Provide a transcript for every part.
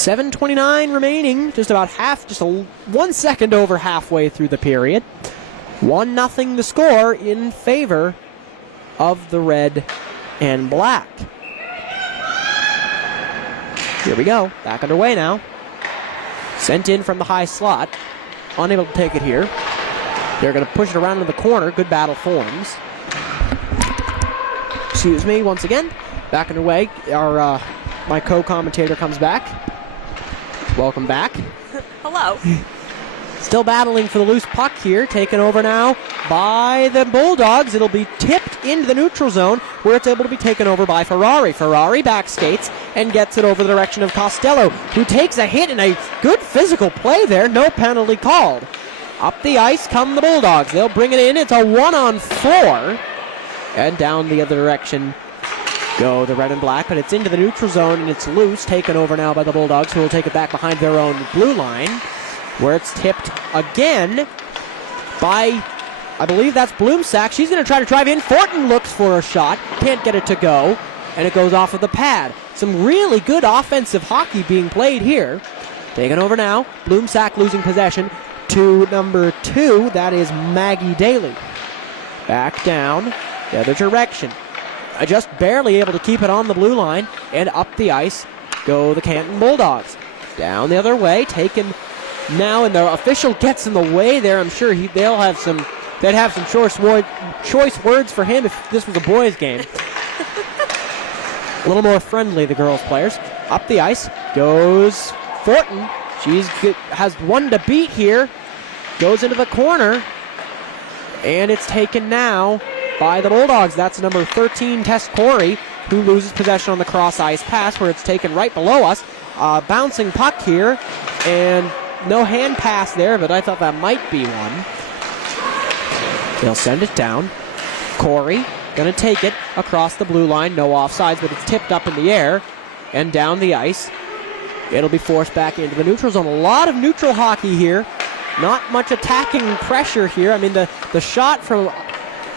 7:29 remaining, just 1 second over halfway through the period. 1-0 the score in favor of the red and black. Here we go, back underway now. Sent in from the high slot, unable to take it here. They're going to push it around into the corner. Good battle forms. Excuse me, once again. Back underway. My co-commentator comes back. Welcome back. Hello. Still battling for the loose puck here. Taken over now by the Bulldogs. It'll be tipped into the neutral zone where it's able to be taken over by Ferrari. Ferrari back skates and gets it over the direction of Costello, who takes a hit in a good physical play there. No penalty called. Up the ice come the Bulldogs. They'll bring it in. It's a 1-on-4. And down the other direction go the red and black, but it's into the neutral zone and it's loose. Taken over now by the Bulldogs, who will take it back behind their own blue line, where it's tipped again by, I believe that's Bloomsack. She's going to try to drive in. Fortin looks for a shot. Can't get it to go, and it goes off of the pad. Some really good offensive hockey being played here. Taken over now. Bloomsack losing possession to number 2. That is Maggie Daly. Back down the other direction. Just barely able to keep it on the blue line, and up the ice go the Canton Bulldogs. Down the other way, taken now, and the official gets in the way there. I'm sure they'd have some choice words for him if this was a boys' game. A little more friendly, the girls' players. Up the ice goes Fortin. She has one to beat here. Goes into the corner, and it's taken now by the Bulldogs. That's number 13, Tess Corey, who loses possession on the cross-ice pass, where it's taken right below us. Bouncing puck here, and no hand pass there, but I thought that might be one. They'll send it down. Corey going to take it across the blue line. No offsides, but it's tipped up in the air and down the ice. It'll be forced back into the neutral zone. A lot of neutral hockey here. Not much attacking pressure here. I mean, the shot from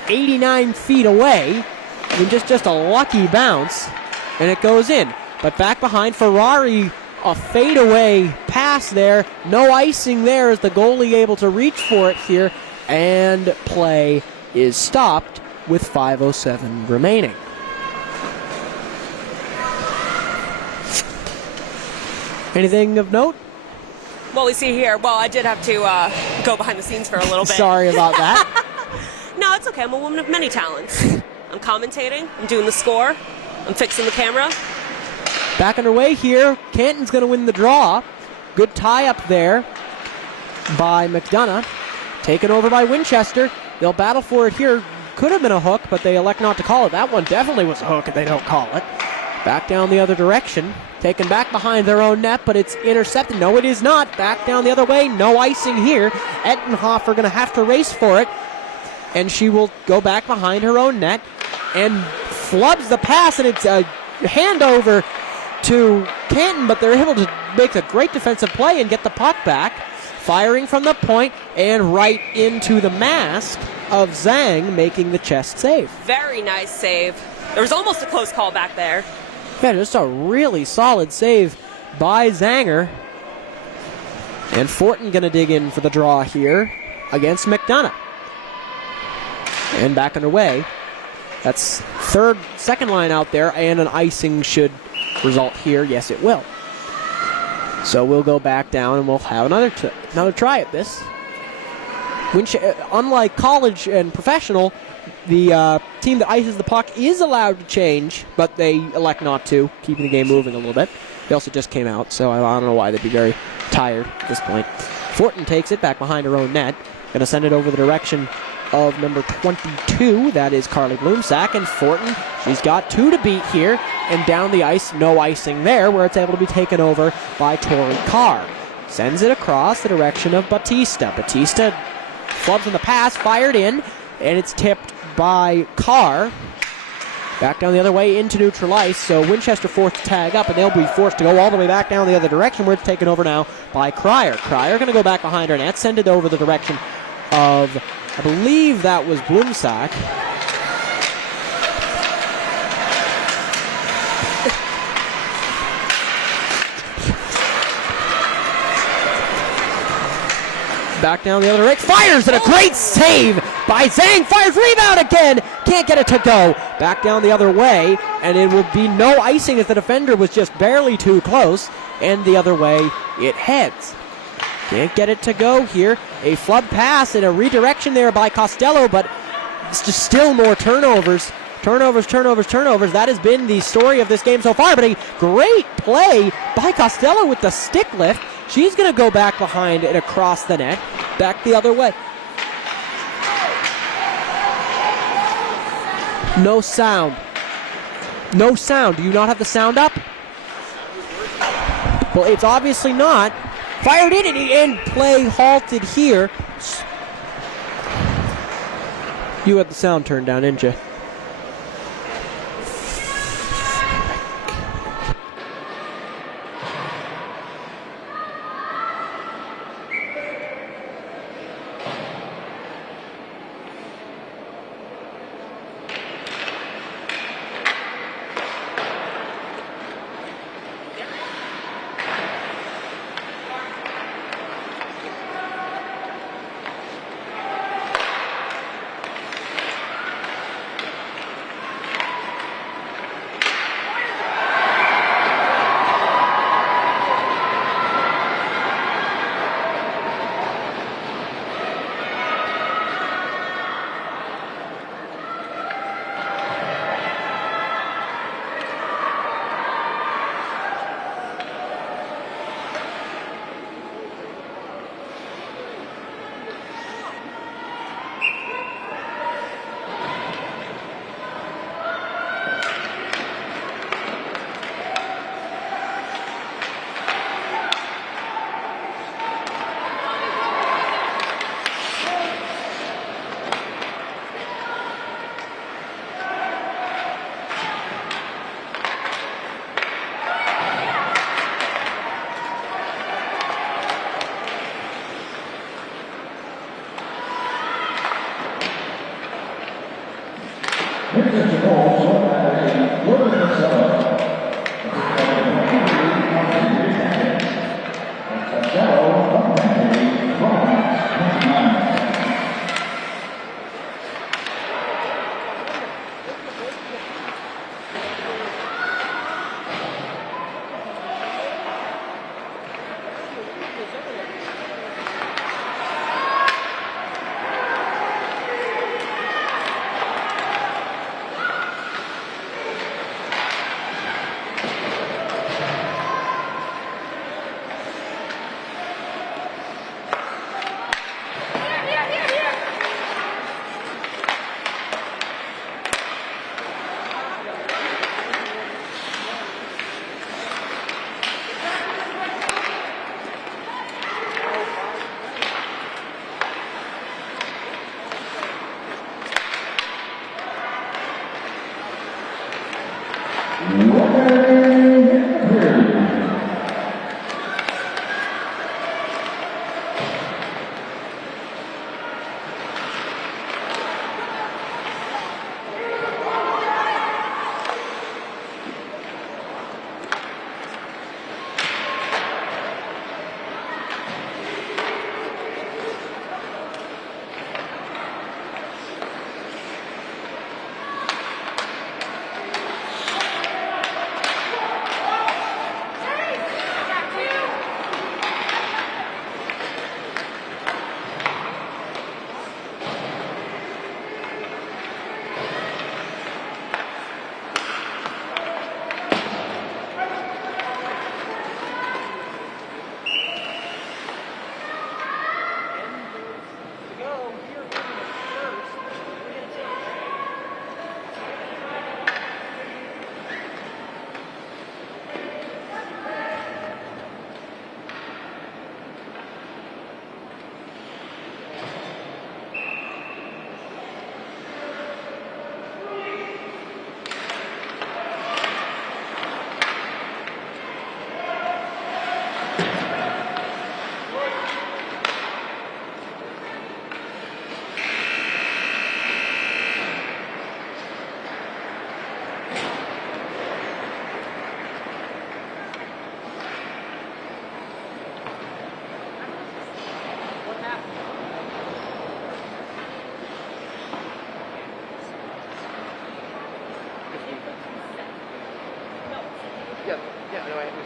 89 feet away, I mean, just a lucky bounce, and it goes in. But back behind Ferrari, a fadeaway pass there. No icing there as the goalie able to reach for it here, and play is stopped with 5:07 remaining. Anything of note? Well, we see here, I did have to go behind the scenes for a little bit. Sorry about that. No, it's okay. I'm a woman of many talents. I'm commentating. I'm doing the score. I'm fixing the camera. Back underway here. Canton's going to win the draw. Good tie up there by McDonough. Taken over by Winchester. They'll battle for it here. Could have been a hook, but they elect not to call it. That one definitely was a hook, and they don't call it. Back down the other direction. Taken back behind their own net, but it's intercepted. No, it is not. Back down the other way. No icing here. Ettenhofer going to have to race for it, and she will go back behind her own net and flubs the pass, and it's a handover to Canton, but they're able to make a great defensive play and get the puck back. Firing from the point and right into the mask of Zhang, making the chest save. Very nice save. There was almost a close call back there. Yeah, just a really solid save by Zanger. And Fortin going to dig in for the draw here against McDonough. And back underway. That's second line out there, and an icing should result here. Yes, it will. So we'll go back down and we'll have another try at this. Unlike college and professional, the team that ices the puck is allowed to change, but they elect not to, keeping the game moving a little bit. They also just came out, so I don't know why they'd be very tired at this point. Fortin takes it back behind her own net. Going to send it over the direction of number 22. That is Carly Bloomsack. And Fortin, she's got 2 to beat here. And down the ice, no icing there, where it's able to be taken over by Tori Carr. Sends it across the direction of Batista. Batista flubs in the pass, fired in, and it's tipped by Carr. Back down the other way into neutral ice, so Winchester forced to tag up, and they'll be forced to go all the way back down the other direction, where it's taken over now by Cryer. Cryer going to go back behind her net, send it over the direction of, I believe that was Bloomsack. Back down the other right. Fires and a great save by Zhang. Fires, rebound again. Can't get it to go. Back down the other way, and it will be no icing if the defender was just barely too close. And the other way it heads. Can't get it to go here. A flub pass and a redirection there by Costello, but it's just still more turnovers. Turnovers. That has been the story of this game so far, but a great play by Costello with the stick lift. She's going to go back behind and across the net. Back the other way. No sound. No sound. Do you not have the sound up? Well, it's obviously not. Fired in and play halted here. You had the sound turned down, didn't you?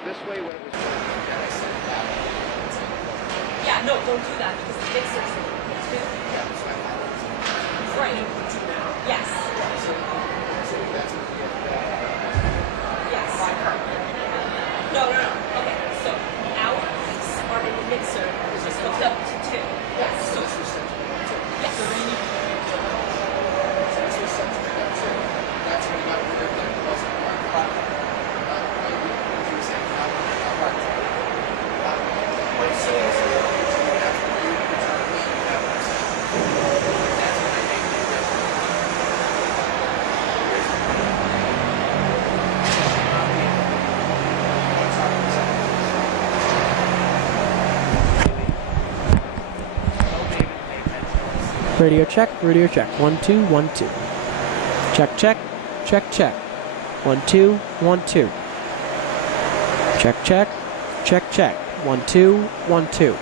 this way when it was. Yeah, no, don't do that because the mixer's in two. Right. Yes. Yes. No. Okay, so our mics are in the mixer, which is hooked up to two. Yes. So this was sent to two. Yes. So then you so this was sent to two. That's when you got rid of that wasn't part. You were saying not part. So that's when you return me that was. That's when I made the Radio check, radio check. 1 2 1 2. Check check, check check. 1 2 1 2. Check check, check check. 1 2 1 2.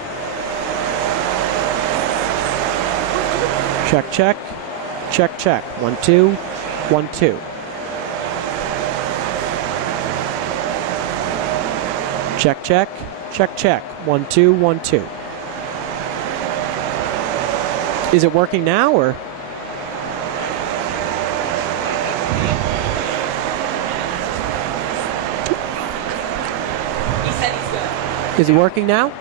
Check check, check check. 1 2 1 2. Check check, check check. 1 2 1 2. Is it working now, or? He said he's good. Is it working now?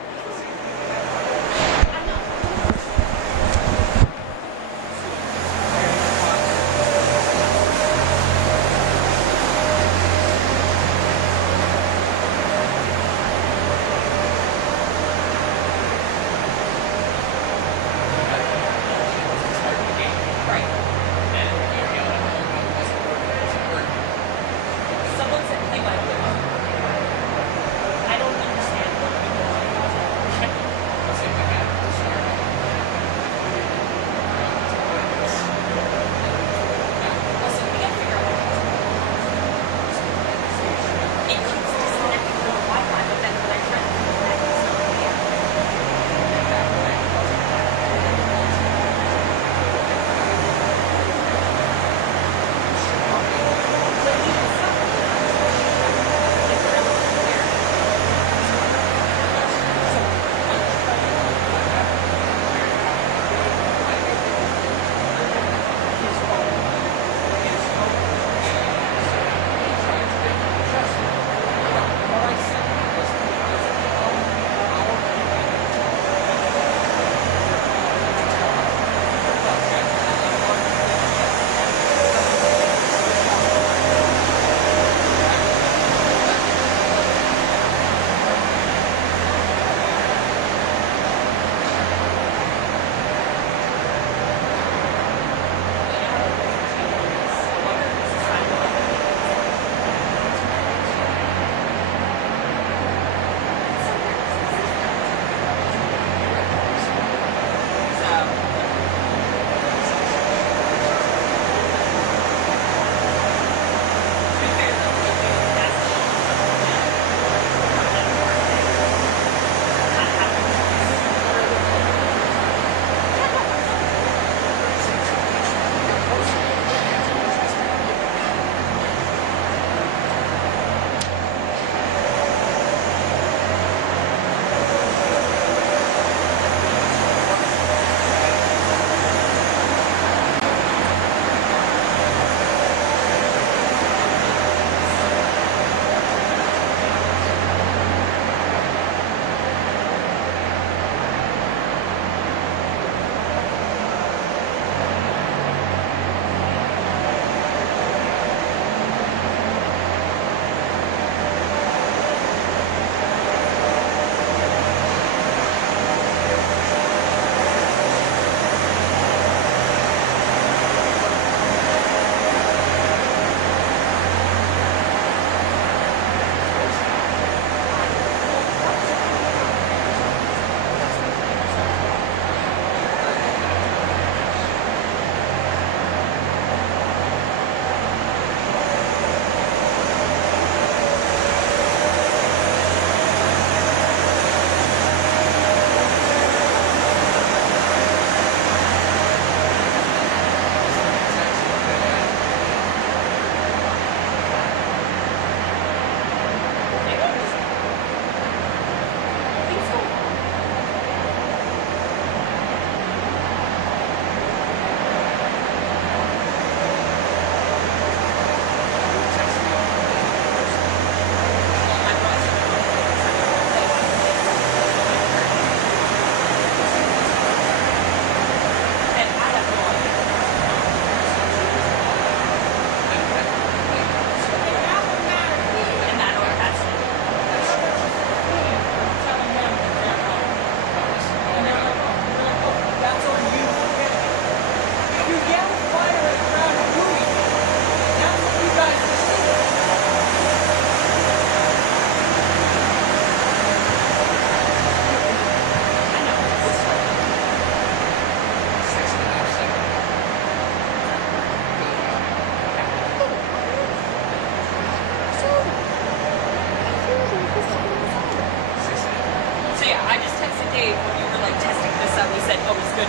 Someone said they might have. I don't understand what people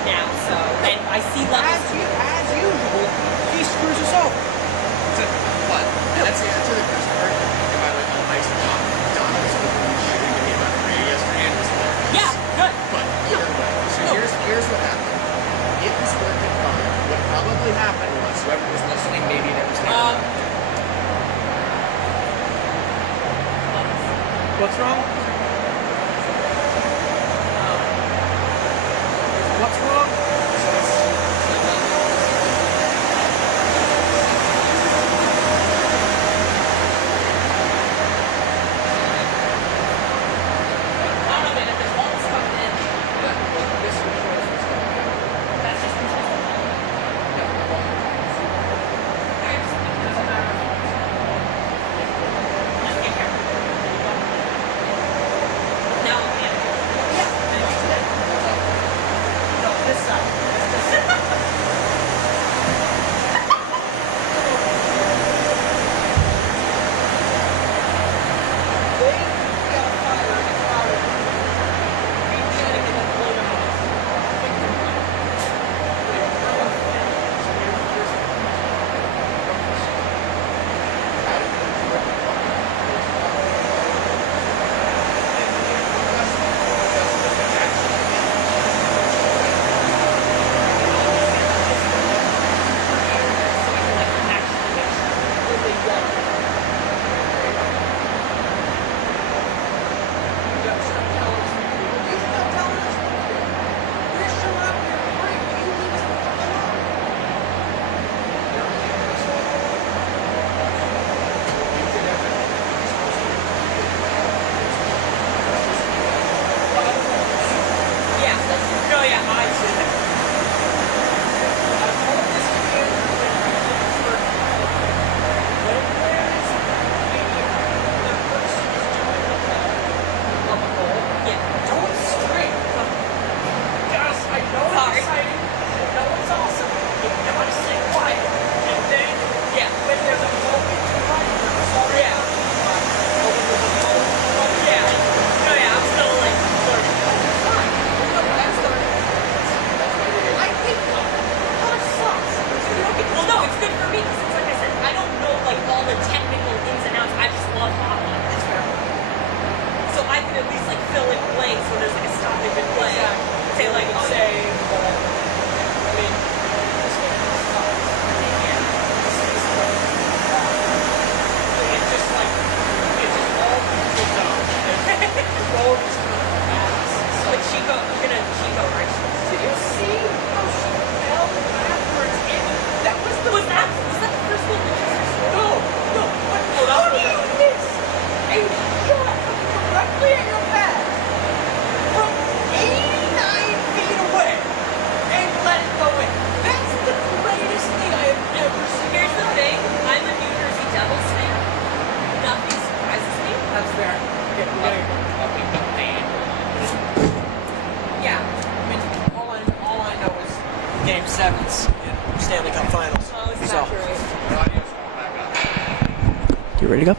now. So, and I see levels. As usual, he screws us over. But that's the answer to the question. And by the way, on ice, Don was shooting the game on 3 yesterday and was hilarious. Yeah, good. But either way, so here's what happened. It was working fine. What probably happened was whoever was listening maybe never stayed. What's wrong? What's wrong? I don't know, man. If there's balls coming in, that's just now I'm in. No, this side. Yeah. No, yeah, I see that. Yeah. Don't straight. Yes, I know it's Sorry. exciting. I know it's awesome. You gotta stay quiet. And then, Yeah. when there's a moment to write, sorry. Yeah. Yeah. No, yeah, I'm still like learning. Fine. That's learning. I think sucks. You don't get Well, no, it's good for me because it's like I said, I don't know like all the technical ins and outs. I just love hockey. That's fair. So I can at least like fill in blanks when there's like a stoppage in play. Exactly. Say like, oh, Say, I mean, this game sucks. yeah. It's just like, it's just all goes out. The goal is ass. But Chico, I'm gonna Chico right. Did you see how she fell backwards? That was the Was that the first goal that you scored? No, no. But how do you miss a shot directly at your back from 89 feet away and let it go in? That's the greatest thing I have ever seen. Here's the thing, I'm a New Jersey Devils fan. Nothing surprises me. That's fair. Okay, we gotta fucking the man. Yeah. I mean, all I know is Game 7s in Stanley Cup Finals. Oh, it's So- accurate. The audio's going back up. You ready to go?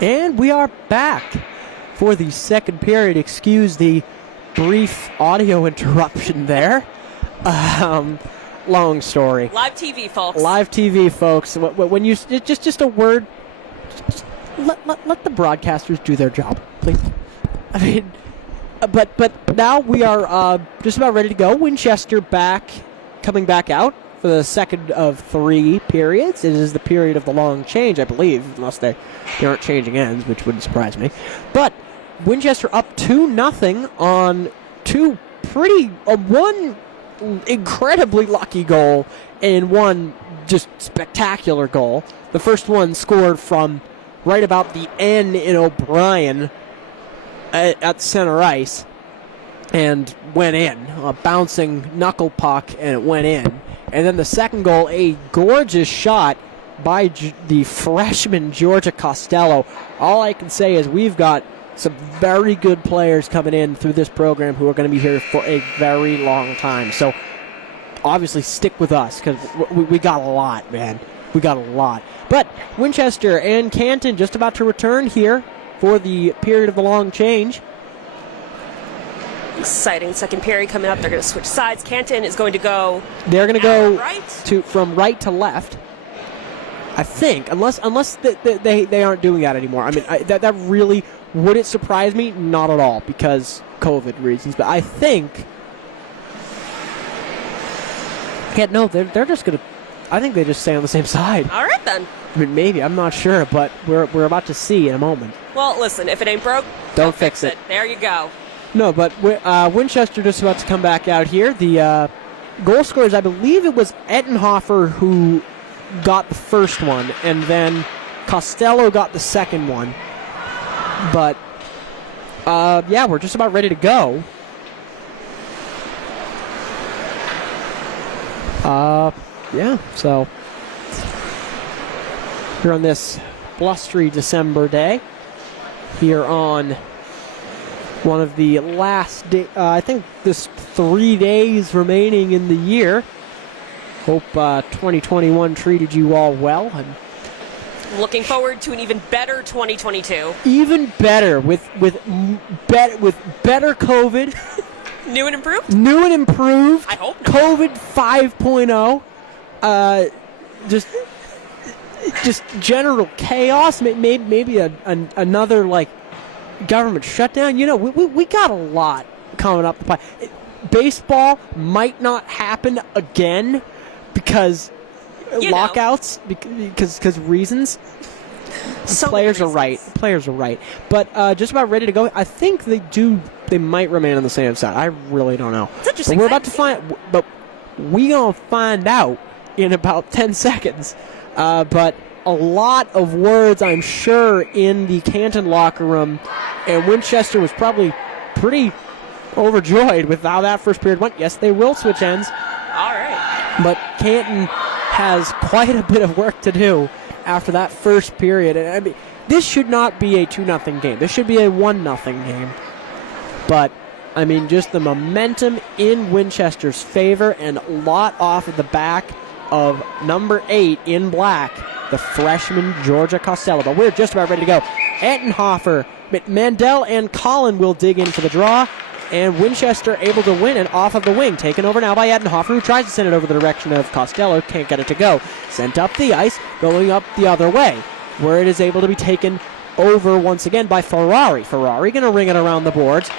And we are back for the second period. Excuse the brief audio interruption there. Long story. Live TV, folks. Live TV, folks. When you just a word, just let the broadcasters do their job, please. I mean, but now we are just about ready to go. Winchester coming back out for the second of 3 periods. It is the period of the long change, I believe, unless they aren't changing ends, which wouldn't surprise me. But Winchester up 2-0 on one incredibly lucky goal and one just spectacular goal. The first one scored from right about the N in O'Brien at center ice and went in. A bouncing knuckle puck, and it went in. And then the second goal, a gorgeous shot by the freshman Georgia Costello. All I can say is we've got some very good players coming in through this program who are going to be here for a very long time. So obviously stick with us because we got a lot, man. We got a lot. But Winchester and Canton just about to return here for the period of the long change. Exciting second period coming up. They're going to switch sides. Canton is going to go. They're going to go right? from right to left. I think, unless they aren't doing that anymore. I mean, that really wouldn't surprise me, not at all, because COVID reasons. But I think, no, they're just gonna. I think they just stay on the same side. All right then. I mean, maybe, I'm not sure, but we're about to see in a moment. Well, listen, if it ain't broke, don't fix it. There you go. No, but Winchester just about to come back out here. The goal scorers, I believe it was Ettenhofer who got the first one, and then Costello got the second one. But, yeah, we're just about ready to go. Yeah, so here on this blustery December day, here on one of the last day, I think there's 3 days remaining in the year. Hope 2021 treated you all well. And looking forward to an even better 2022. Even better with better COVID. New and improved? New and improved. I hope not. COVID 5.0. Just general chaos. Maybe another like government shutdown. You know, we got a lot coming up. Baseball might not happen again because lockouts, because reasons. Players are right. But just about ready to go. I think they might remain on the same side. I really don't know. It's interesting. But we're about to find. But we gonna find out in about 10 seconds. But a lot of words, I'm sure, in the Canton locker room, and Winchester was probably pretty overjoyed with how that first period went. Yes, they will switch ends. All right. But Canton has quite a bit of work to do after that first period. And I mean, this should not be a 2-0 game. This should be a 1-0 game. But, I mean, just the momentum in Winchester's favor, and a lot off of the back of number 8 in black, the freshman Georgia Costello. But we're just about ready to go. Ettenhofer, Mandel, and Collin will dig in for the draw. And Winchester able to win it off of the wing. Taken over now by Ettenhofer, who tries to send it over the direction of Costello. Can't get it to go. Sent up the ice, going up the other way, where it is able to be taken over once again by Ferrari. Ferrari going to ring it around the boards.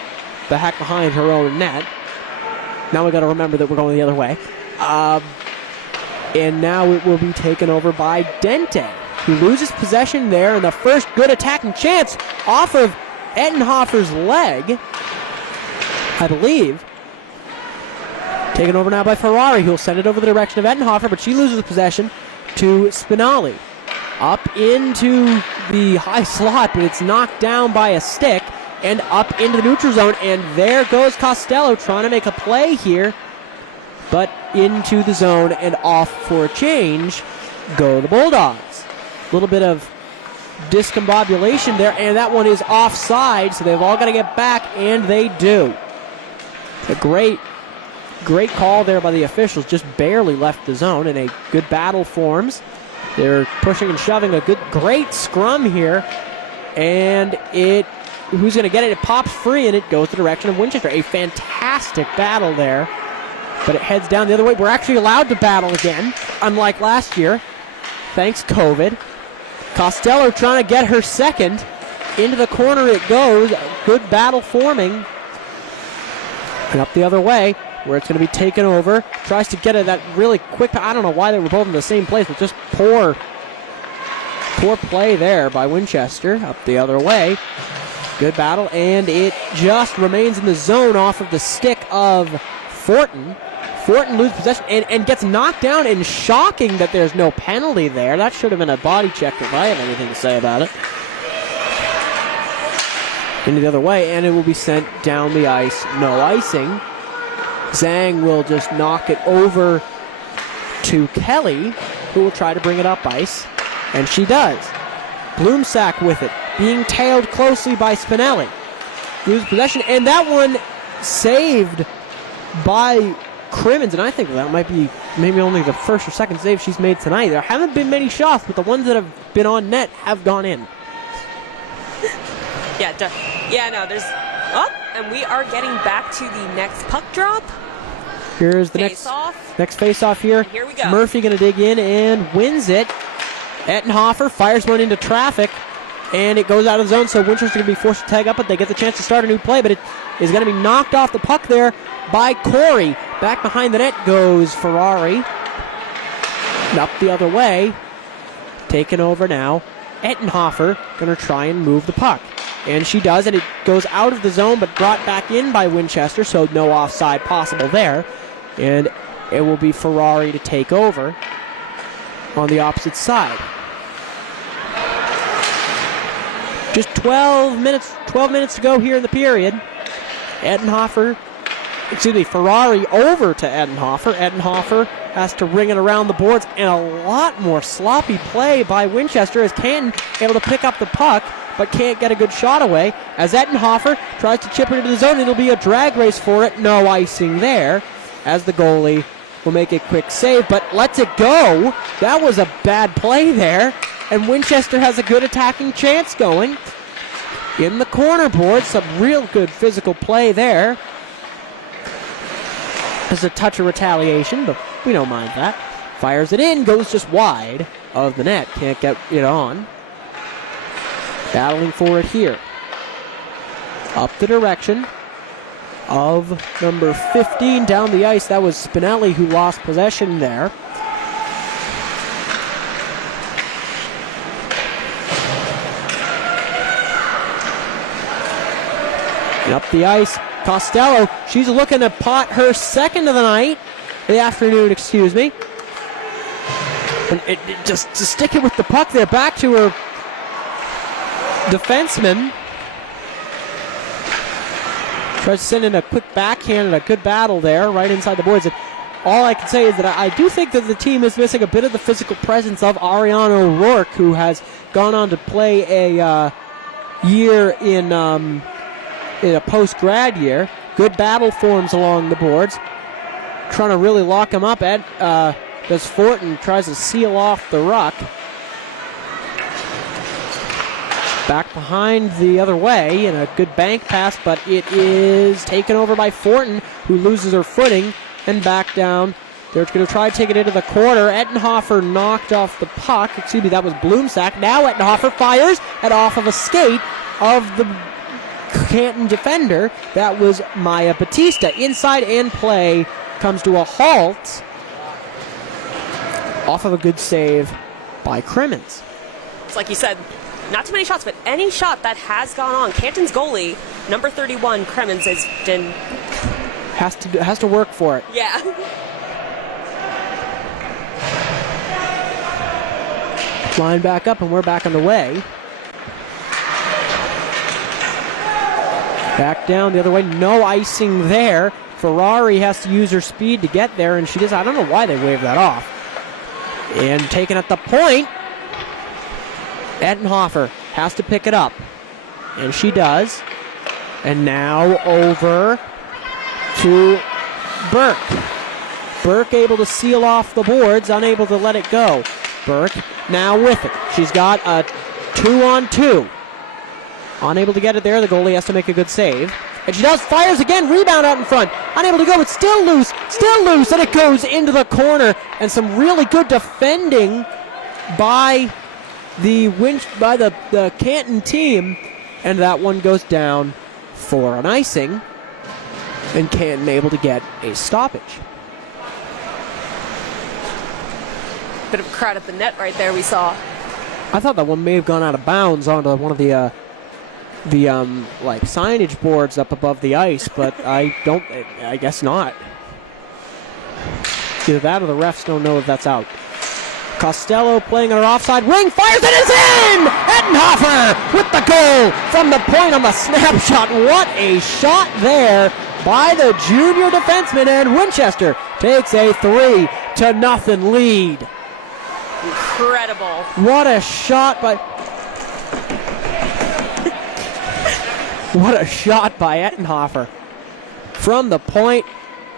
Back behind her own net. Now we got to remember that we're going the other way. And now it will be taken over by Dente, who loses possession there, and the first good attacking chance off of Ettenhofer's leg, I believe. Taken over now by Ferrari, who will send it over the direction of Ettenhofer, but she loses possession to Spinelli. Up into the high slot, but it's knocked down by a stick, and up into the neutral zone, and there goes Costello trying to make a play here, but into the zone and off for a change go the Bulldogs. A little bit of discombobulation there, and that one is offside, so they've all got to get back, and they do. A great call there by the officials, just barely left the zone, and a good battle forms. They're pushing and shoving, great scrum here, and who's going to get it? It pops free, and it goes the direction of Winchester. A fantastic battle there, but it heads down the other way. We're actually allowed to battle again, unlike last year, thanks COVID. Costello trying to get her second. Into the corner it goes. Good battle forming. And up the other way, where it's going to be taken over. Tries to get it that really quick. I don't know why they were both in the same place, but just poor play there by Winchester. Up the other way. Good battle, and it just remains in the zone off of the stick of Fortin. Fortin loses possession and gets knocked down, and shocking that there's no penalty there. That should have been a body check if I have anything to say about it. Into the other way, and it will be sent down the ice. No icing. Zhang will just knock it over to Kelly, who will try to bring it up ice, and she does. Bloomsack with it, being tailed closely by Spinelli. Loses possession, and that one saved by Crimmins, and I think that might be maybe only the first or second save she's made tonight. There haven't been many shots, but the ones that have been on net have gone in. There's... Oh, and we are getting back to the next puck drop. Here's the Face off. next face-off here. Here we go. Murphy going to dig in and wins it. Ettenhofer fires one into traffic, and it goes out of the zone, so Winchester's going to be forced to tag up, but they get the chance to start a new play, but it is going to be knocked off the puck there by Corey. Back behind the net goes Ferrari. Up the other way. Taken over now. Ettenhofer going to try and move the puck. And she does, and it goes out of the zone, but brought back in by Winchester, so no offside possible there. And it will be Ferrari to take over on the opposite side. Just 12 minutes to go here in the period. Ferrari over to Ettenhofer. Ettenhofer has to ring it around the boards, and a lot more sloppy play by Winchester as Canton able to pick up the puck, but can't get a good shot away. As Ettenhofer tries to chip it into the zone, it'll be a drag race for it. No icing there, as the goalie will make a quick save, but lets it go. That was a bad play there, and Winchester has a good attacking chance going. In the corner board, some real good physical play there. There's a touch of retaliation, but we don't mind that. Fires it in, goes just wide of the net. Can't get it on. Battling for it here. Up the direction of number 15 down the ice. That was Spinelli who lost possession there. And up the ice, Costello. She's looking to pot her second of the afternoon, excuse me. And just to stick it with the puck there, back to her defenseman. Tries to send in a quick backhand and a good battle there, right inside the boards. And all I can say is that I do think that the team is missing a bit of the physical presence of Ariana O'Rourke, who has gone on to play a year in a post-grad year. Good battle forms along the boards. Trying to really lock him up. Does Fortin tries to seal off the ruck. Back behind the other way, and a good bank pass, but it is taken over by Fortin, who loses her footing, and back down. They're going to try to take it into the corner. Ettenhofer knocked off the puck. Excuse me, that was Bloomsack. Now Ettenhofer fires and off of a skate of the Canton defender. That was Maya Batista. Inside and play comes to a halt off of a good save by Crimmins. It's like you said, not too many shots, but any shot that has gone on. Canton's goalie, number 31, Crimmins, has been... Has to work for it. Yeah. Line back up, and we're back on the way. Back down the other way. No icing there. Ferrari has to use her speed to get there, and she does. I don't know why they waved that off. And taken at the point, Ettenhofer has to pick it up. And she does. And now over to Burke. Burke able to seal off the boards, unable to let it go. Burke now with it. She's got a 2-on-2. Unable to get it there. The goalie has to make a good save. And she does. Fires again. Rebound out in front. Unable to go. It's still loose. Still loose. And it goes into the corner. And some really good defending by the Canton team. And that one goes down for an icing. And Canton able to get a stoppage. Bit of a crowd at the net right there we saw. I thought that one may have gone out of bounds onto one of the signage boards up above the ice, but I guess not. Either that or the refs don't know if that's out. Costello playing on an offside wing, fires it, is in! Ettenhofer with the goal from the point on the snapshot. What a shot there by the junior defenseman, and Winchester takes a 3-0 lead. Incredible. What a shot by... What a shot by Ettenhofer. From the point,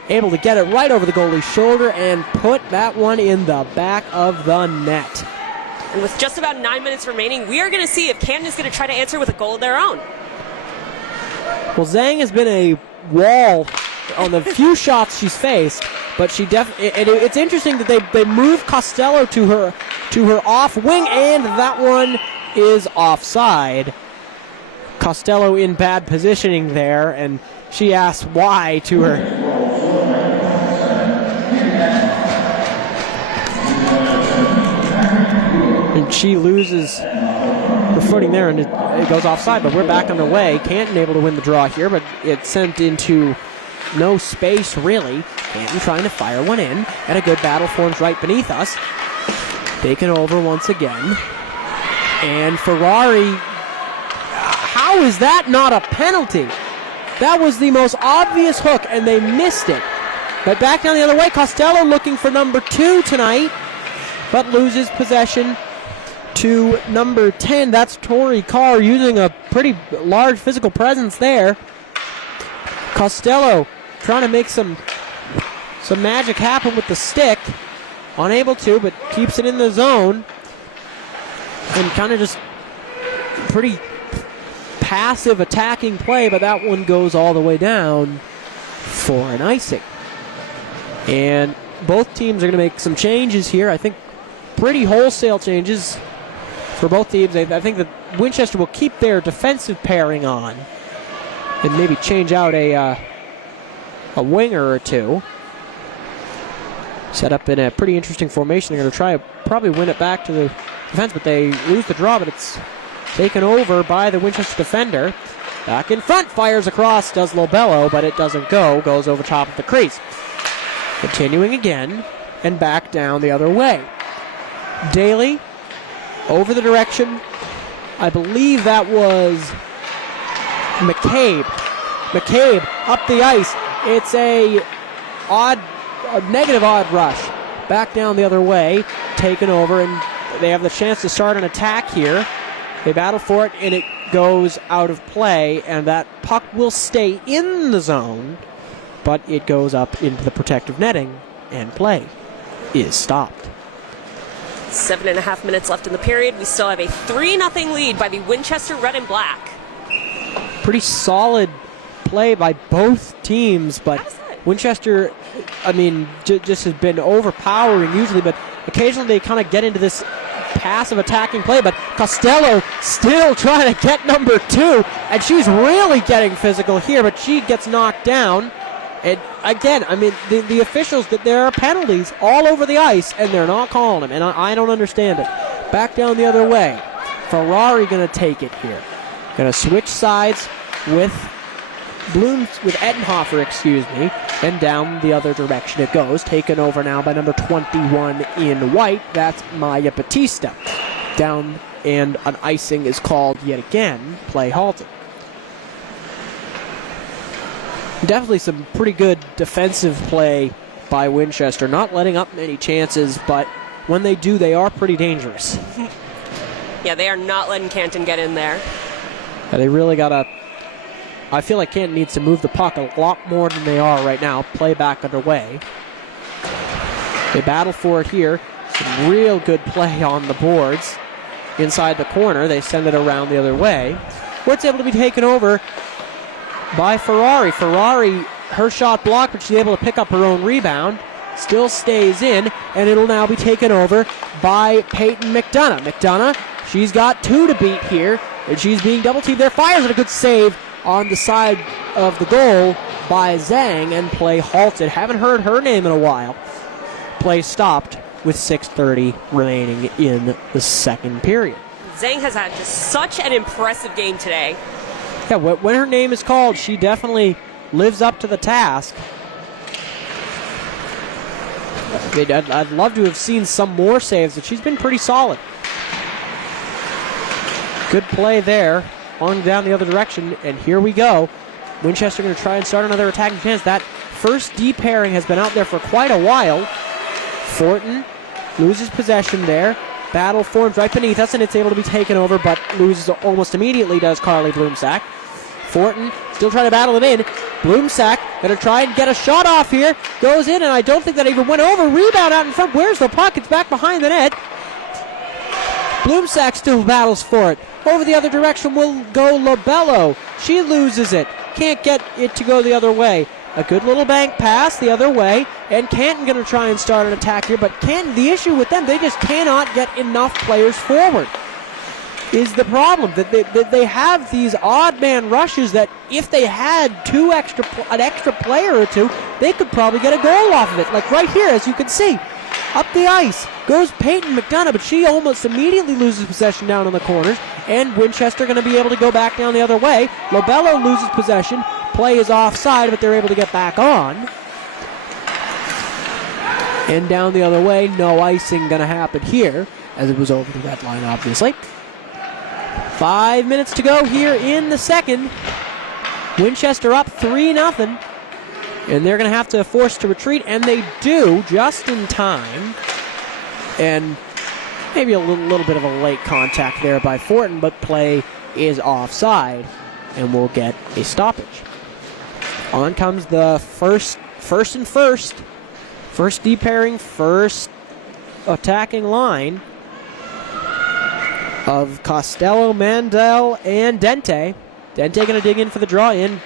able to get it right over the goalie's shoulder and put that one in the back of the net. And with just about 9 minutes remaining, we are going to see if Canton is going to try to answer with a goal of their own. Well, Zhang has been a wall on the few shots she's faced, but she it's interesting that they move Costello to her off wing, and that one is offside. Costello in bad positioning there, and she asks why to her. And she loses her footing there, and it goes offside, but we're back underway. Canton able to win the draw here, but it's sent into no space, really. Canton trying to fire one in, and a good battle forms right beneath us. Taken over once again. And Ferrari, how is that not a penalty? That was the most obvious hook, and they missed it. But back down the other way, Costello looking for number 2 tonight, but loses possession to number 10. That's Tori Carr using a pretty large physical presence there. Costello trying to make some magic happen with the stick. Unable to, but keeps it in the zone. And kind of just pretty passive attacking play, but that one goes all the way down for an icing. And both teams are going to make some changes here. I think pretty wholesale changes for both teams. I think that Winchester will keep their defensive pairing on and maybe change out a winger or two. Set up in a pretty interesting formation. They're going to try to probably win it back to the defense, but they lose the draw, but it's taken over by the Winchester defender. Back in front, fires across, does Lobello, but it doesn't go. Goes over top of the crease. Continuing again, and back down the other way. Daly, over the direction. I believe that was McCabe. McCabe up the ice. It's a negative odd rush. Back down the other way, taken over, and they have the chance to start an attack here. They battle for it, and it goes out of play, and that puck will stay in the zone, but it goes up into the protective netting, and play is stopped. 7.5 minutes left in the period. We still have a 3-0 lead by the Winchester Red and Black. Pretty solid play by both teams, but Winchester, just has been overpowering usually, but occasionally they kind of get into this passive attacking play, but Costello still trying to get number 2, and she's really getting physical here, but she gets knocked down. And again, the officials, that there are penalties all over the ice, and they're not calling them, and I don't understand it. Back down the other way. Ferrari going to take it here. Going to switch sides with Edenhofer, and down the other direction it goes. Taken over now by number 21 in white. That's Maya Batista. Down, and an icing is called yet again. Play halted. Definitely some pretty good defensive play by Winchester. Not letting up many chances, but when they do, they are pretty dangerous. Yeah, they are not letting Canton get in there. Yeah, they really got to... I feel like Canton needs to move the puck a lot more than they are right now. Play back underway. They battle for it here. Some real good play on the boards. Inside the corner, they send it around the other way, where it's able to be taken over by Ferrari. Ferrari, her shot blocked, but she's able to pick up her own rebound. Still stays in, and it'll now be taken over by Peyton McDonough. McDonough, she's got 2 to beat here, and she's being double-teamed there. Fires at a good save on the side of the goal by Zhang, and play halted. Haven't heard her name in a while. Play stopped with 6:30 remaining in the second period. Zhang has had just such an impressive game today. Yeah, when her name is called, she definitely lives up to the task. I'd love to have seen some more saves, but she's been pretty solid. Good play there. On down the other direction, and here we go. Winchester going to try and start another attacking chance. That first D pairing has been out there for quite a while. Thornton loses possession there. Battle forms right beneath us, and it's able to be taken over, but loses almost immediately, does Carly Bloomsack. Thornton still trying to battle it in. Bloomsack going to try and get a shot off here. Goes in, and I don't think that even went over. Rebound out in front. Where's the puck? It's back behind the net. Bloomsack still battles for it. Over the other direction will go Lobello. She loses it. Can't get it to go the other way. A good little bank pass the other way, and Canton going to try and start an attack here, but Canton, the issue with them, they just cannot get enough players forward. Is the problem that they have these odd man rushes that if they had an extra player or two, they could probably get a goal off of it. Like right here, as you can see, up the ice goes Peyton McDonough, but she almost immediately loses possession down in the corners, and Winchester going to be able to go back down the other way. Lobello loses possession. Play is offside, but they're able to get back on. And down the other way, no icing going to happen here, as it was over the red line, obviously. 5 minutes to go here in the second. Winchester up 3-0. And they're going to have to force to retreat, and they do just in time. And maybe a little bit of a late contact there by Fortin, but play is offside, and we'll get a stoppage. On comes the first deep pairing, first attacking line of Costello, Mandel, and Dente. Dente going to dig in for the draw in.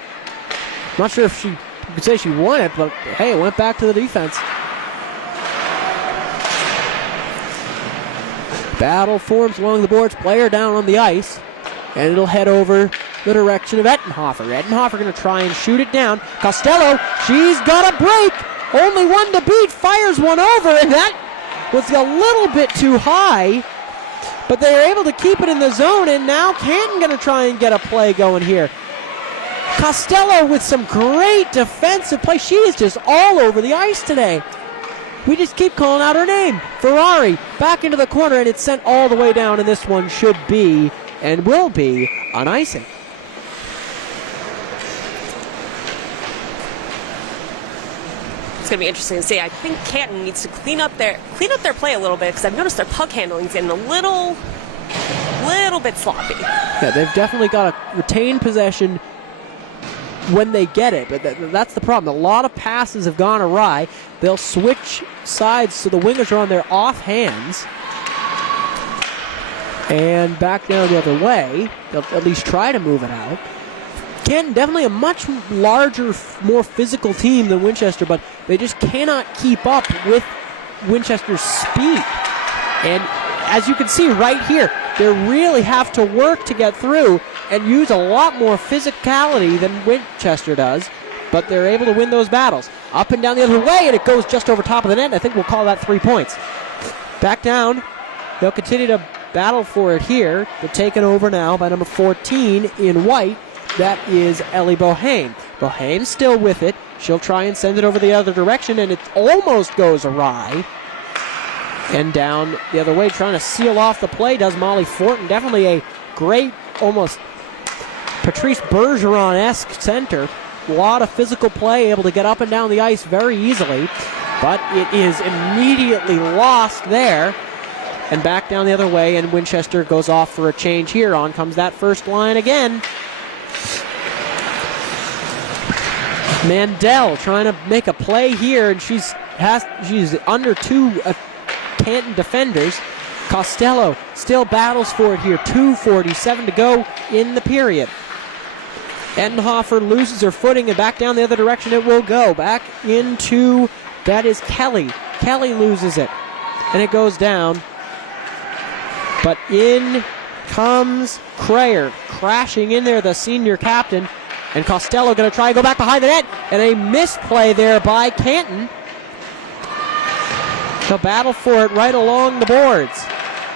Not sure if you could say she won it, but hey, it went back to the defense. Battle forms along the boards, player down on the ice, and it'll head over the direction of Ettenhofer. Ettenhofer going to try and shoot it down. Costello, she's got a break. Only one to beat, fires one over, and that was a little bit too high. But they are able to keep it in the zone, and now Canton going to try and get a play going here. Costello with some great defensive play. She is just all over the ice today. We just keep calling out her name. Ferrari back into the corner, and it's sent all the way down, and this one should be and will be on icing. It's going to be interesting to see. I think Canton needs to clean up their play a little bit, because I've noticed their puck handling's getting a little bit sloppy. Yeah, they've definitely got to retain possession when they get it, but that's the problem. A lot of passes have gone awry. They'll switch sides so the wingers are on their off hands and back down the other way. They'll at least try to move it out. Canton, definitely a much larger, more physical team than Winchester, but they just cannot keep up with Winchester's speed. And as you can see right here, they really have to work to get through and use a lot more physicality than Winchester does, but they're able to win those battles. Up and down the other way, and it goes just over top of the net. I think we'll call that 3 points. Back down. They'll continue to battle for it here. They're taken over now by number 14 in white. That is Ellie Bohane. Bohane's still with it. She'll try and send it over the other direction, and it almost goes awry. And down the other way, trying to seal off the play, does Molly Fortin. Definitely a great, almost Patrice Bergeron-esque center. A lot of physical play, able to get up and down the ice very easily. But it is immediately lost there. And back down the other way, and Winchester goes off for a change here. On comes that first line again. Mandel trying to make a play here, and she's under two Canton defenders. Costello still battles for it here. 2:47 to go in the period. Ettenhofer loses her footing, and back down the other direction it will go. Back into, that is Kelly. Kelly loses it, and it goes down. But in comes Crayer, crashing in there, the senior captain. And Costello going to try and go back behind the net. And a misplay there by Canton. The battle for it right along the boards.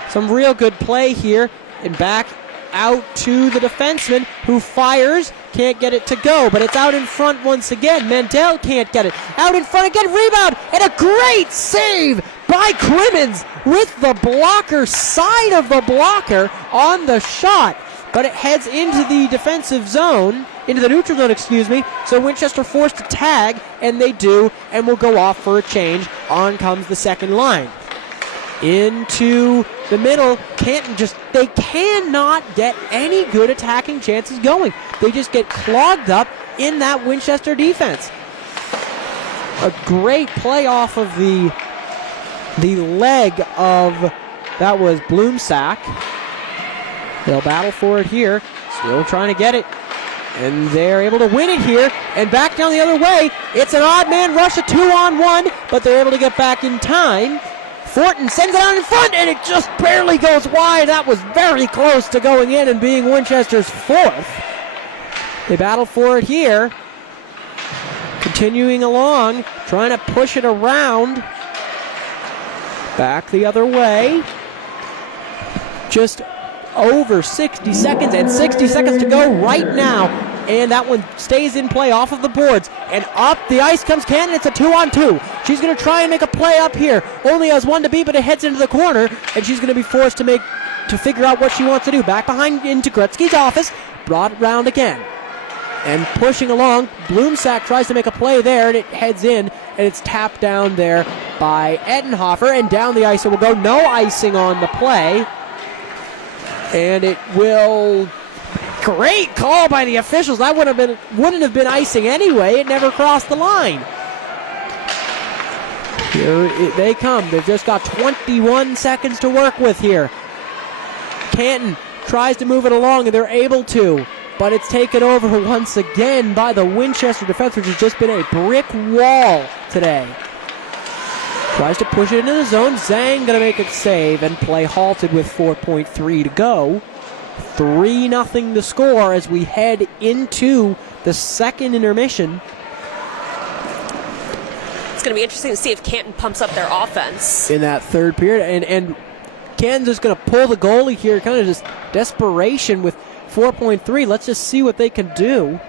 Some real good play here. And back out to the defenseman, who fires. Can't get it to go, but it's out in front once again. Mandel can't get it. Out in front again, rebound. And a great save by Crimmins with the blocker, side of the blocker on the shot. But it heads into the defensive zone, into the neutral zone, excuse me. So Winchester forced to tag, and they do, and will go off for a change. On comes the second line. Into the middle, Canton they cannot get any good attacking chances going. They just get clogged up, in that Winchester defense. A great play off of the leg of, that was Bloomsack. They'll battle for it here. Still trying to get it. And they're able to win it here. And back down the other way. It's an odd man rush, a 2-on-1, but they're able to get back in time. Fortin sends it out in front, and it just barely goes wide. That was very close to going in and being Winchester's fourth. They battle for it here. Continuing along, trying to push it around. Back the other way. Just over 60 seconds, and 60 seconds to go right now. And that one stays in play off of the boards. And up the ice comes Canton. It's a 2-on-2. She's going to try and make a play up here. Only has one to beat, but it heads into the corner. And she's going to be forced to figure out what she wants to do. Back behind into Gretzky's office. Brought round again. And pushing along, Bloomsack tries to make a play there, and it heads in, and it's tapped down there by Ettenhofer, and down the ice it will go. No icing on the play. And it will... Great call by the officials. That wouldn't have been icing anyway. It never crossed the line. Here they come. They've just got 21 seconds to work with here. Canton tries to move it along, and they're able to. But it's taken over once again by the Winchester defense, which has just been a brick wall today. Tries to push it into the zone. Zhang going to make it save, and play halted with 4.3 to go. 3-0 to score as we head into the second intermission. It's going to be interesting to see if Canton pumps up their offense In that third period. And Canton's just going to pull the goalie here, kind of just desperation with 4.3. Let's just see what they can do.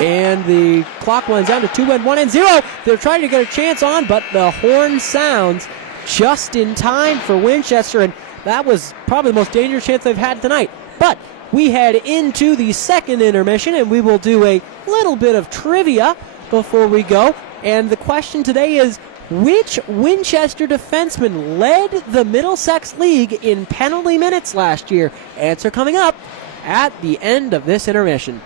And the clock winds down to 2-1-0. They're trying to get a chance on, but the horn sounds just in time for Winchester, and that was probably the most dangerous chance they've had tonight. But we head into the second intermission, and we will do a little bit of trivia before we go. And the question today is, which Winchester defenseman led the Middlesex League in penalty minutes last year? Answer coming up at the end of this intermission.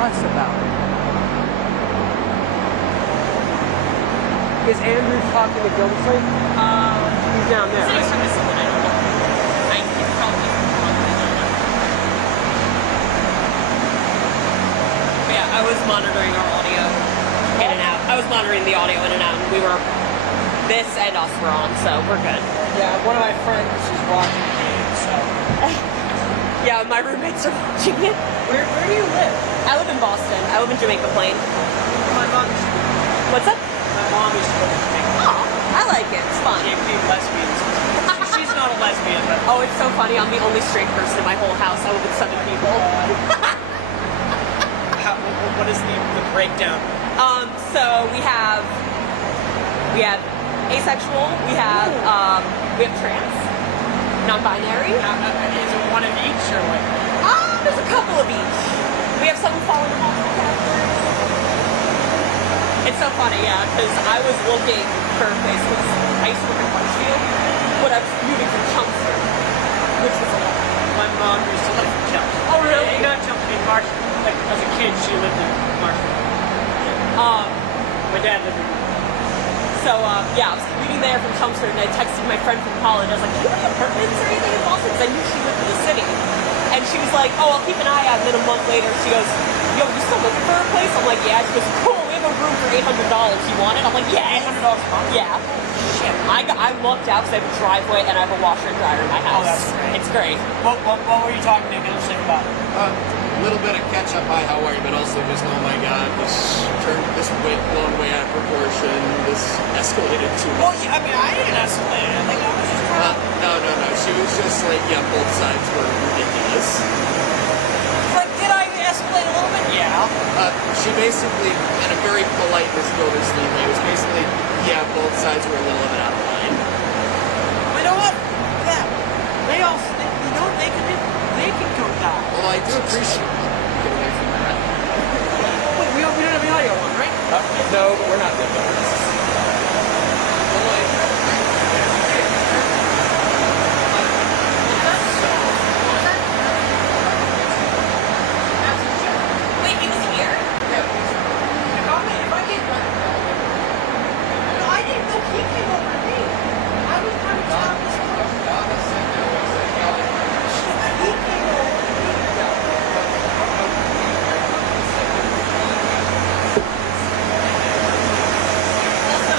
us about it. Is Andrew talking to Gildersleeve? He's down there. Sitting next to someone I don't know. I can probably But yeah, I was monitoring our audio in and out. I was monitoring the audio in and out, and this and us were on, so we're good. Yeah, one of my friends is watching the game, so. Yeah, my roommates are watching it. Where do you live? I live in Boston. I live in Jamaica Plain. My mom used to What's up? My mom used to go to Jamaica. Oh, I like it. It's fun. She became lesbians. She's not a lesbian, but Oh, it's so funny. I'm the only straight person in my whole house. I live with 7 people. what is the breakdown? So we have asexual, we have trans, non-binary. Is it one of each or what? There's a couple of each. We have some who fall into multiple categories. It's so funny, yeah, because I was looking for a place, because I used to work in Hartsfield, but I was commuting from Chelmsford, which was a lot. My mom used to live in Chelsea. Oh, really? Not Chelsea, in Marshall. Like, as a kid, she lived in Marshall. My dad lived in So, yeah, I was commuting there from Chelmsford, and I texted my friend from college. I was like, do you have any apartments or anything in Boston? Because I knew she lived in the city. And she was like, oh, I'll keep an eye out. And then a month later, she goes, yo, you still looking for a place? I'm like, yeah. She goes, cool, we have a room for $800. You want it? I'm like, yeah. $800 a month? Yeah. Shit. I lucked out because I have a driveway and I have a washer and dryer in my house. Oh, that's great. It's great. What were you talking to Gildersleeve about? A little bit of catch up, hi, how are you? But also just, oh my god, this went blown way out of proportion. This escalated too Well, much. yeah, I mean, I didn't escalate it. I think I was just trying to... No. She was just like, yeah, both sides were ridiculous. But did I escalate a little bit? Yeah. She basically, in a very polite Miss Gildersleeve way, was basically, yeah, both sides were a little bit out of line. You know what? Yeah. They all... You know what they can do? They can go die. Well, I do appreciate get away from that. Wait, we don't have the audio on, right? No, but we're not good though. Wait, he was here? If I get... No, I didn't know he came over to me. I was kind of telling this story. He came over to me. That's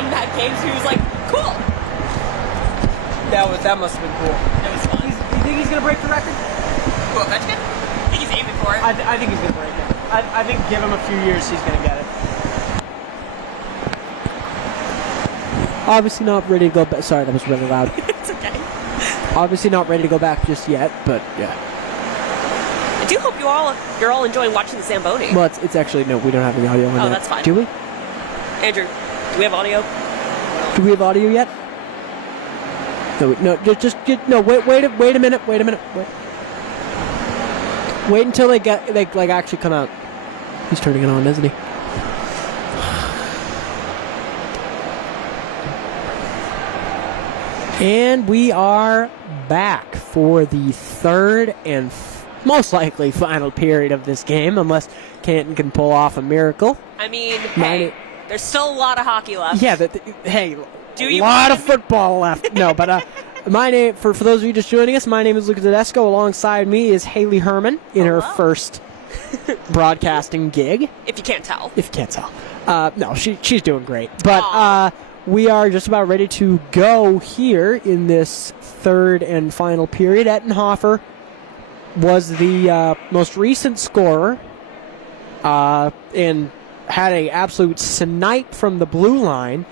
won that game, so he was like, cool. That must have been cool. It was fun. You think he's gonna break the record? Cool, Ovechkin? I think he's aiming for it. I think he's gonna break it. I think give him a few years, he's gonna get it. Obviously not ready to go back. Sorry, that was really loud. It's okay. Obviously not ready to go back just yet, but yeah. I do hope you're all enjoying watching the Zamboni. Well, it's actually, no, we don't have any audio on that. that's fine. Do we? Andrew, do we have audio? Do we have audio yet? No, no. Wait a minute. Wait until they actually come out. He's turning it on, isn't he? And we are back for the third and most likely final period of this game, unless Canton can pull off a miracle. I mean, hey, there's still a lot of hockey left. Yeah, hey, a lot of football left. No, but my name, for those of you just joining us, my name is Lucas Tedesco. Alongside me is Haley Herman in her first broadcasting gig. If you can't tell. If you can't tell. No, she's doing great. But we are just about ready to go here in this third and final period. Ettenhofer was the most recent scorer and had an absolute snipe from the blue line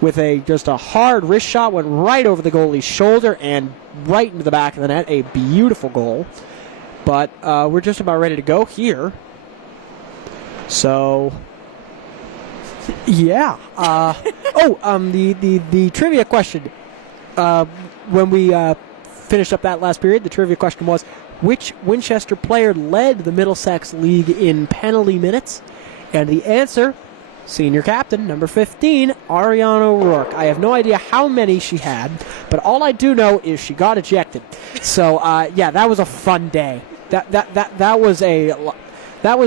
with just a hard wrist shot, went right over the goalie's shoulder and right into the back of the net. A beautiful goal. But we're just about ready to go here. So, yeah. The trivia question. When we finished up that last period, the trivia question was, which Winchester player led the Middlesex League in penalty minutes? And the answer, senior captain, number 15, Ariana O'Rourke. I have no idea how many she had, but all I do know is she got ejected. So, yeah, that was a fun day. That was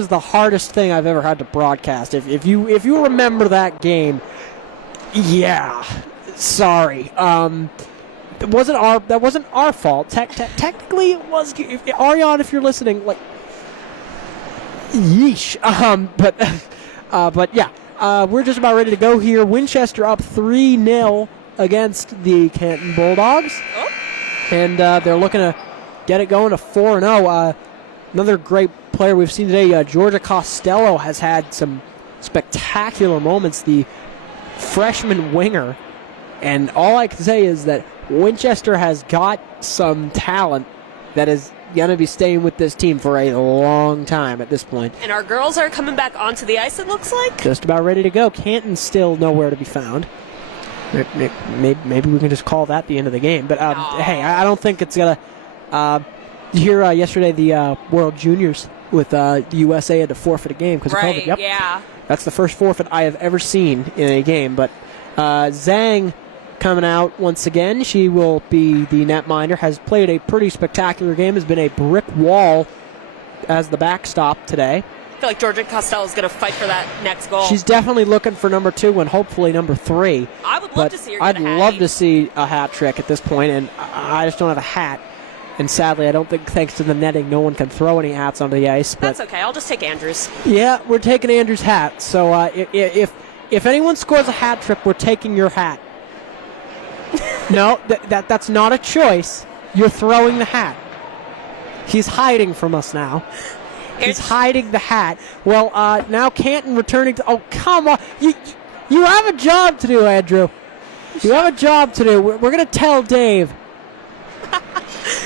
the hardest thing I've ever had to broadcast. If you remember that game, yeah, sorry. That wasn't our fault. Technically, it was. Ariane, if you're listening, like, yeesh. But yeah, we're just about ready to go here. Winchester up 3-0 against the Canton Bulldogs, and they're looking to get it going to 4-0. Another great player we've seen today, Georgia Costello, has had some spectacular moments. The freshman winger, and all I can say is that Winchester has got some talent that is going to be staying with this team for a long time at this point. And our girls are coming back onto the ice, it looks like. Just about ready to go. Canton's still nowhere to be found. Maybe we can just call that the end of the game. But, hey, I don't think it's going to... Here yesterday, the World Juniors with the USA had to forfeit a game because of COVID. Yep. Yeah. That's the first forfeit I have ever seen in a game. But Zhang coming out once again. She will be the netminder. Has played a pretty spectacular game. Has been a brick wall as the backstop today. I feel like Georgia Costello is going to fight for that next goal. She's definitely looking for number 2 and hopefully number 3. I would love to see her get I'd a hat. love to see a hat trick at this point, and I just don't have a hat. And sadly, I don't think, thanks to the netting, no one can throw any hats onto the ice. But that's okay. I'll just take Andrew's. Yeah, we're taking Andrew's hat. So if anyone scores a hat trick, we're taking your hat. No, that's not a choice. You're throwing the hat. He's hiding from us now. He's hiding the hat. Well, now Canton returning to... Oh, come on. You have a job to do, Andrew. You have a job to do. We're going to tell Dave.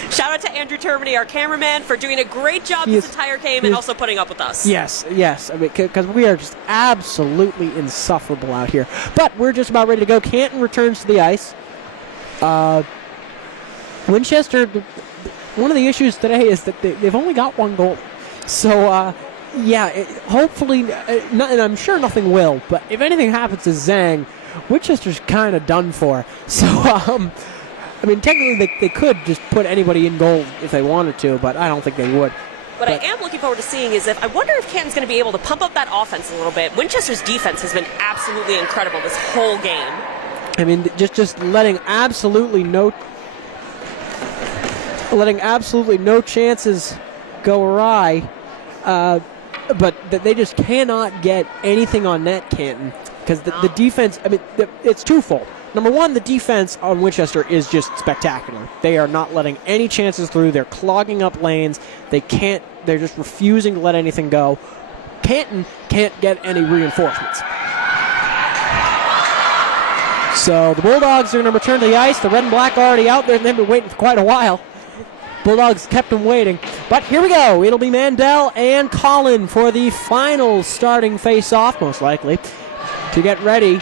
Shout out to Andrew Termini, our cameraman, for doing a great job this entire game and also putting up with us. Yes. I mean, because we are just absolutely insufferable out here. But we're just about ready to go. Canton returns to the ice. Winchester, one of the issues today is that they've only got one goal. So, hopefully, and I'm sure nothing will, but if anything happens to Zhang, Winchester's kind of done for. So, I mean, technically they could just put anybody in goal if they wanted to, but I don't think they would. What I am looking forward to seeing is I wonder if Canton's going to be able to pump up that offense a little bit. Winchester's defense has been absolutely incredible this whole game. I mean, just letting absolutely no chances go awry. but they just cannot get anything on net, Canton, because the defense, I mean, it's twofold. Number one, the defense on Winchester is just spectacular. They are not letting any chances through. They're clogging up lanes. They're just refusing to let anything go. Canton can't get any reinforcements. So the Bulldogs are going to return to the ice. The red and black already out there, and they've been waiting for quite a while. Bulldogs kept them waiting. But here we go. It'll be Mandel and Collin for the final starting face-off, most likely, to get ready.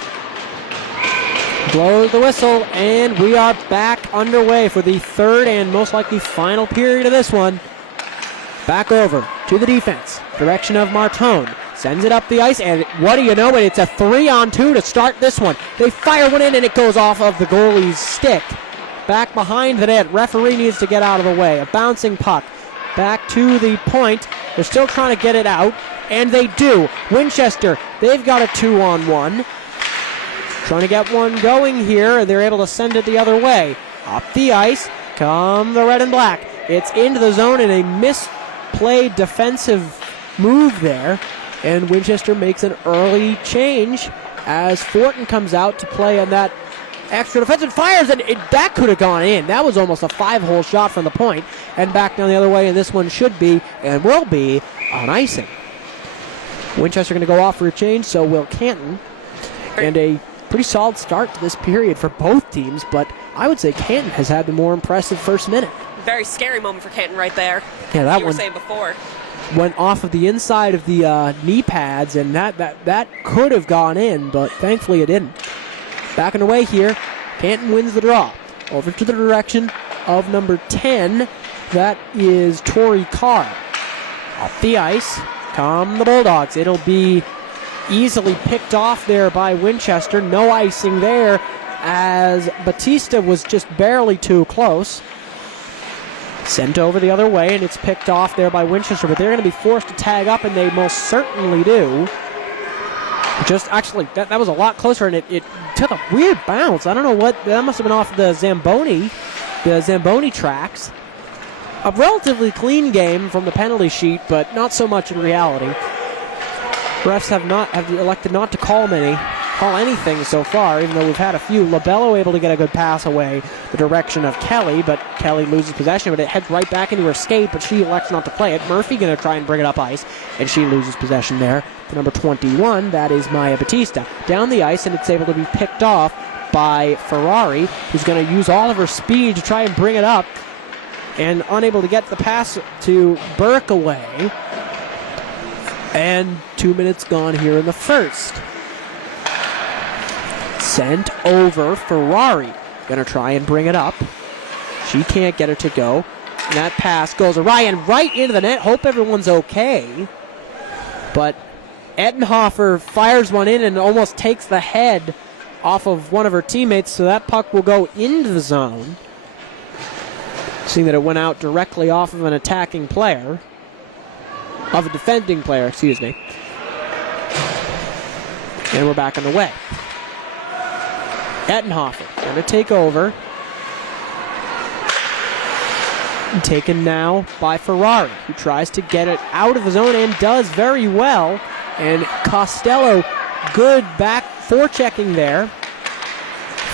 Blow the whistle, and we are back underway for the third and most likely final period of this one. Back over to the defense. Direction of Martone. Sends it up the ice, and what do you know? It's a 3-on-2 to start this one. They fire one in, and it goes off of the goalie's stick. Back behind the net. Referee needs to get out of the way. A bouncing puck. Back to the point. They're still trying to get it out, and they do. Winchester, they've got a 2-on-1. Trying to get one going here, and they're able to send it the other way. Up the ice come the red and black. It's into the zone in a misplayed defensive move there, and Winchester makes an early change as Fortin comes out to play on that extra defensive fires, and that could have gone in. That was almost a 5-hole shot from the point, and back down the other way, and this one should be and will be on icing. Winchester going to go off for a change, so will Canton, and a pretty solid start to this period for both teams, but I would say Canton has had the more impressive first minute. Very scary moment for Canton right there. Yeah, that you one were saying before. Went off of the inside of the knee pads, and that could have gone in, but thankfully it didn't. Back and away here, Canton wins the draw. Over to the direction of number 10, that is Torrey Carr. Off the ice come the Bulldogs. It'll be easily picked off there by Winchester. No icing there as Batista was just barely too close. Sent over the other way, and it's picked off there by Winchester, but they're going to be forced to tag up, and they most certainly do. Just actually, that was a lot closer, and it took a weird bounce. I don't know what, that must have been off the Zamboni tracks. A relatively clean game from the penalty sheet, but not so much in reality. Refs have elected not to call anything so far, even though we've had a few. Labello able to get a good pass away the direction of Kelly, but Kelly loses possession, but it heads right back into her skate, but she elects not to play it. Murphy going to try and bring it up ice, and she loses possession there. To number 21, that is Maya Batista. Down the ice, and it's able to be picked off by Ferrari, who's going to use all of her speed to try and bring it up, and unable to get the pass to Burke away. And 2 minutes gone here in the first. Sent over Ferrari. Going to try and bring it up. She can't get it to go. And that pass goes awry and right into the net. Hope everyone's okay. But Ettenhofer fires one in and almost takes the head off of one of her teammates, so that puck will go into the zone. Seeing that it went out directly off of an attacking player. Of a defending player, excuse me. And we're back on the way. Ettenhofer going to take over. Taken now by Ferrari, who tries to get it out of the zone and does very well. And Costello, good back forechecking there.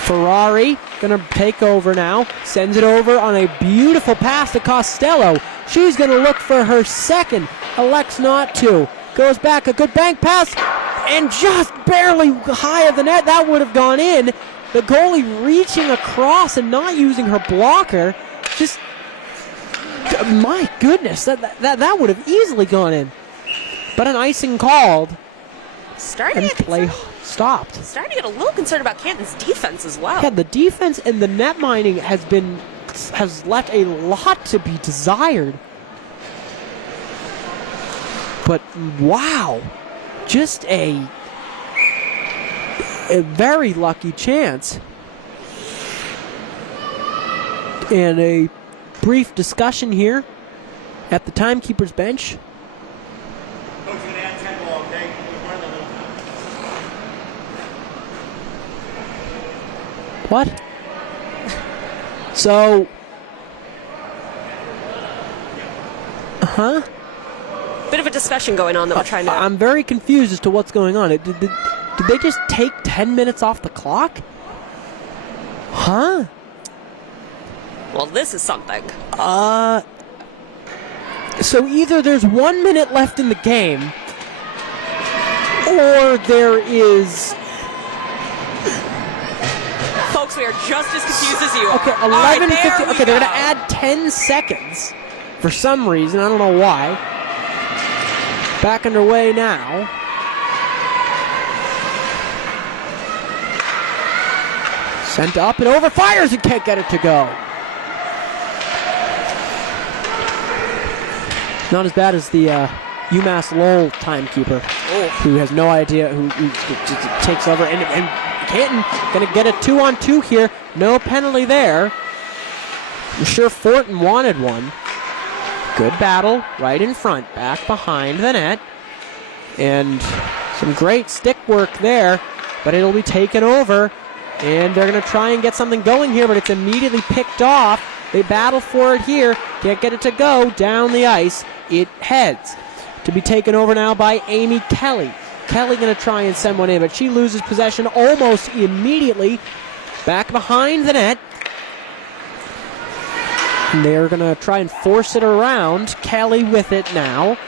Ferrari going to take over now. Sends it over on a beautiful pass to Costello. She's going to look for her second. Elects not to. Goes back, a good bank pass, and just barely high of the net. That would have gone in. The goalie reaching across and not using her blocker. Just, my goodness, that would have easily gone in. But an icing called, and play stopped. Starting to get a little concerned about Canton's defense as well. Yeah, the defense and the net mining has left a lot to be desired. But wow, just a very lucky chance. And a brief discussion here at the timekeeper's bench. Coach, you're going to add 10 ball, okay? What? So, bit of a discussion going on that we're trying to. I'm very confused as to what's going on. Did they just take 10 minutes off the clock? Huh? Well, this is something. So either there's 1 minute left in the game, or there is... Folks, we are just as confused as you are. Okay, 11:50. Okay, they're going to add 10 seconds for some reason. I don't know why. Back underway now. Sent up and over, fires and can't get it to go. Not as bad as the UMass Lowell timekeeper, who has no idea who takes over. And Canton going to get a 2-on-2 here. No penalty there. I'm sure Fortin wanted one. Good battle right in front, back behind the net. And some great stick work there, but it'll be taken over. And they're going to try and get something going here, but it's immediately picked off. They battle for it here. Can't get it to go. Down the ice it heads. To be taken over now by Amy Kelly. Kelly going to try and send one in, but she loses possession almost immediately. Back behind the net. And they're going to try and force it around. Kelly with it now.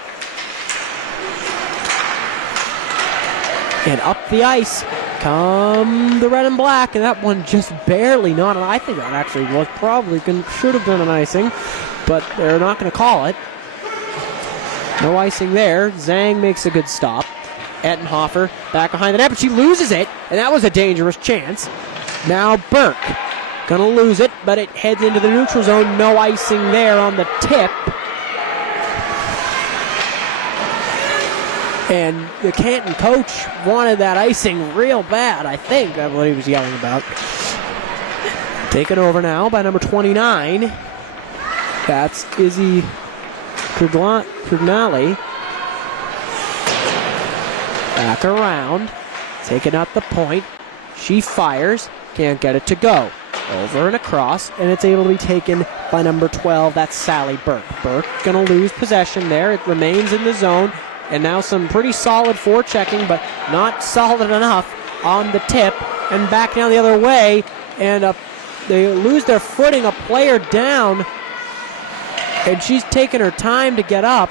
And up the ice come the red and black, and that one just barely not. I think that actually was probably should have been an icing, but they're not going to call it. No icing there. Zhang makes a good stop. Ettenhofer back behind the net, but she loses it, and that was a dangerous chance. Now Burke gonna lose it, but it heads into the neutral zone. No icing there on the tip. And the Canton coach wanted that icing real bad, I think. That's what he was yelling about. Taken over now by number 29. That's Izzy Krignali. Back around. Taking out the point. She fires. Can't get it to go. Over and across. And it's able to be taken by number 12. That's Sally Burke. Burke going to lose possession there. It remains in the zone. And now some pretty solid forechecking, but not solid enough on the tip. And back down the other way. And they lose their footing, a player down. And she's taking her time to get up.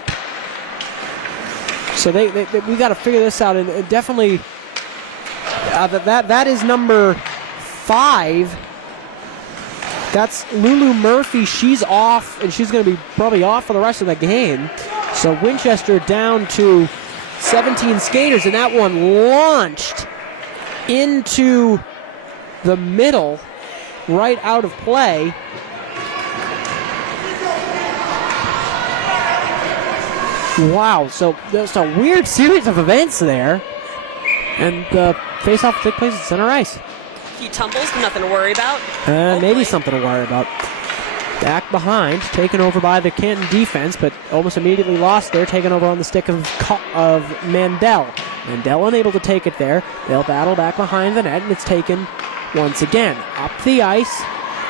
So we got to figure this out. And definitely, that is number 5. That's Lulu Murphy. She's off, and she's going to be probably off for the rest of the game. So Winchester down to 17 skaters, and that one launched into the middle, right out of play. Wow, so there's a weird series of events there. And the face-off took place at center ice. He tumbles, nothing to worry about. Maybe something to worry about. Back behind, taken over by the Canton defense, but almost immediately lost there, taken over on the stick of Mandel. Mandel unable to take it there. They'll battle back behind the net, and it's taken once again. Up the ice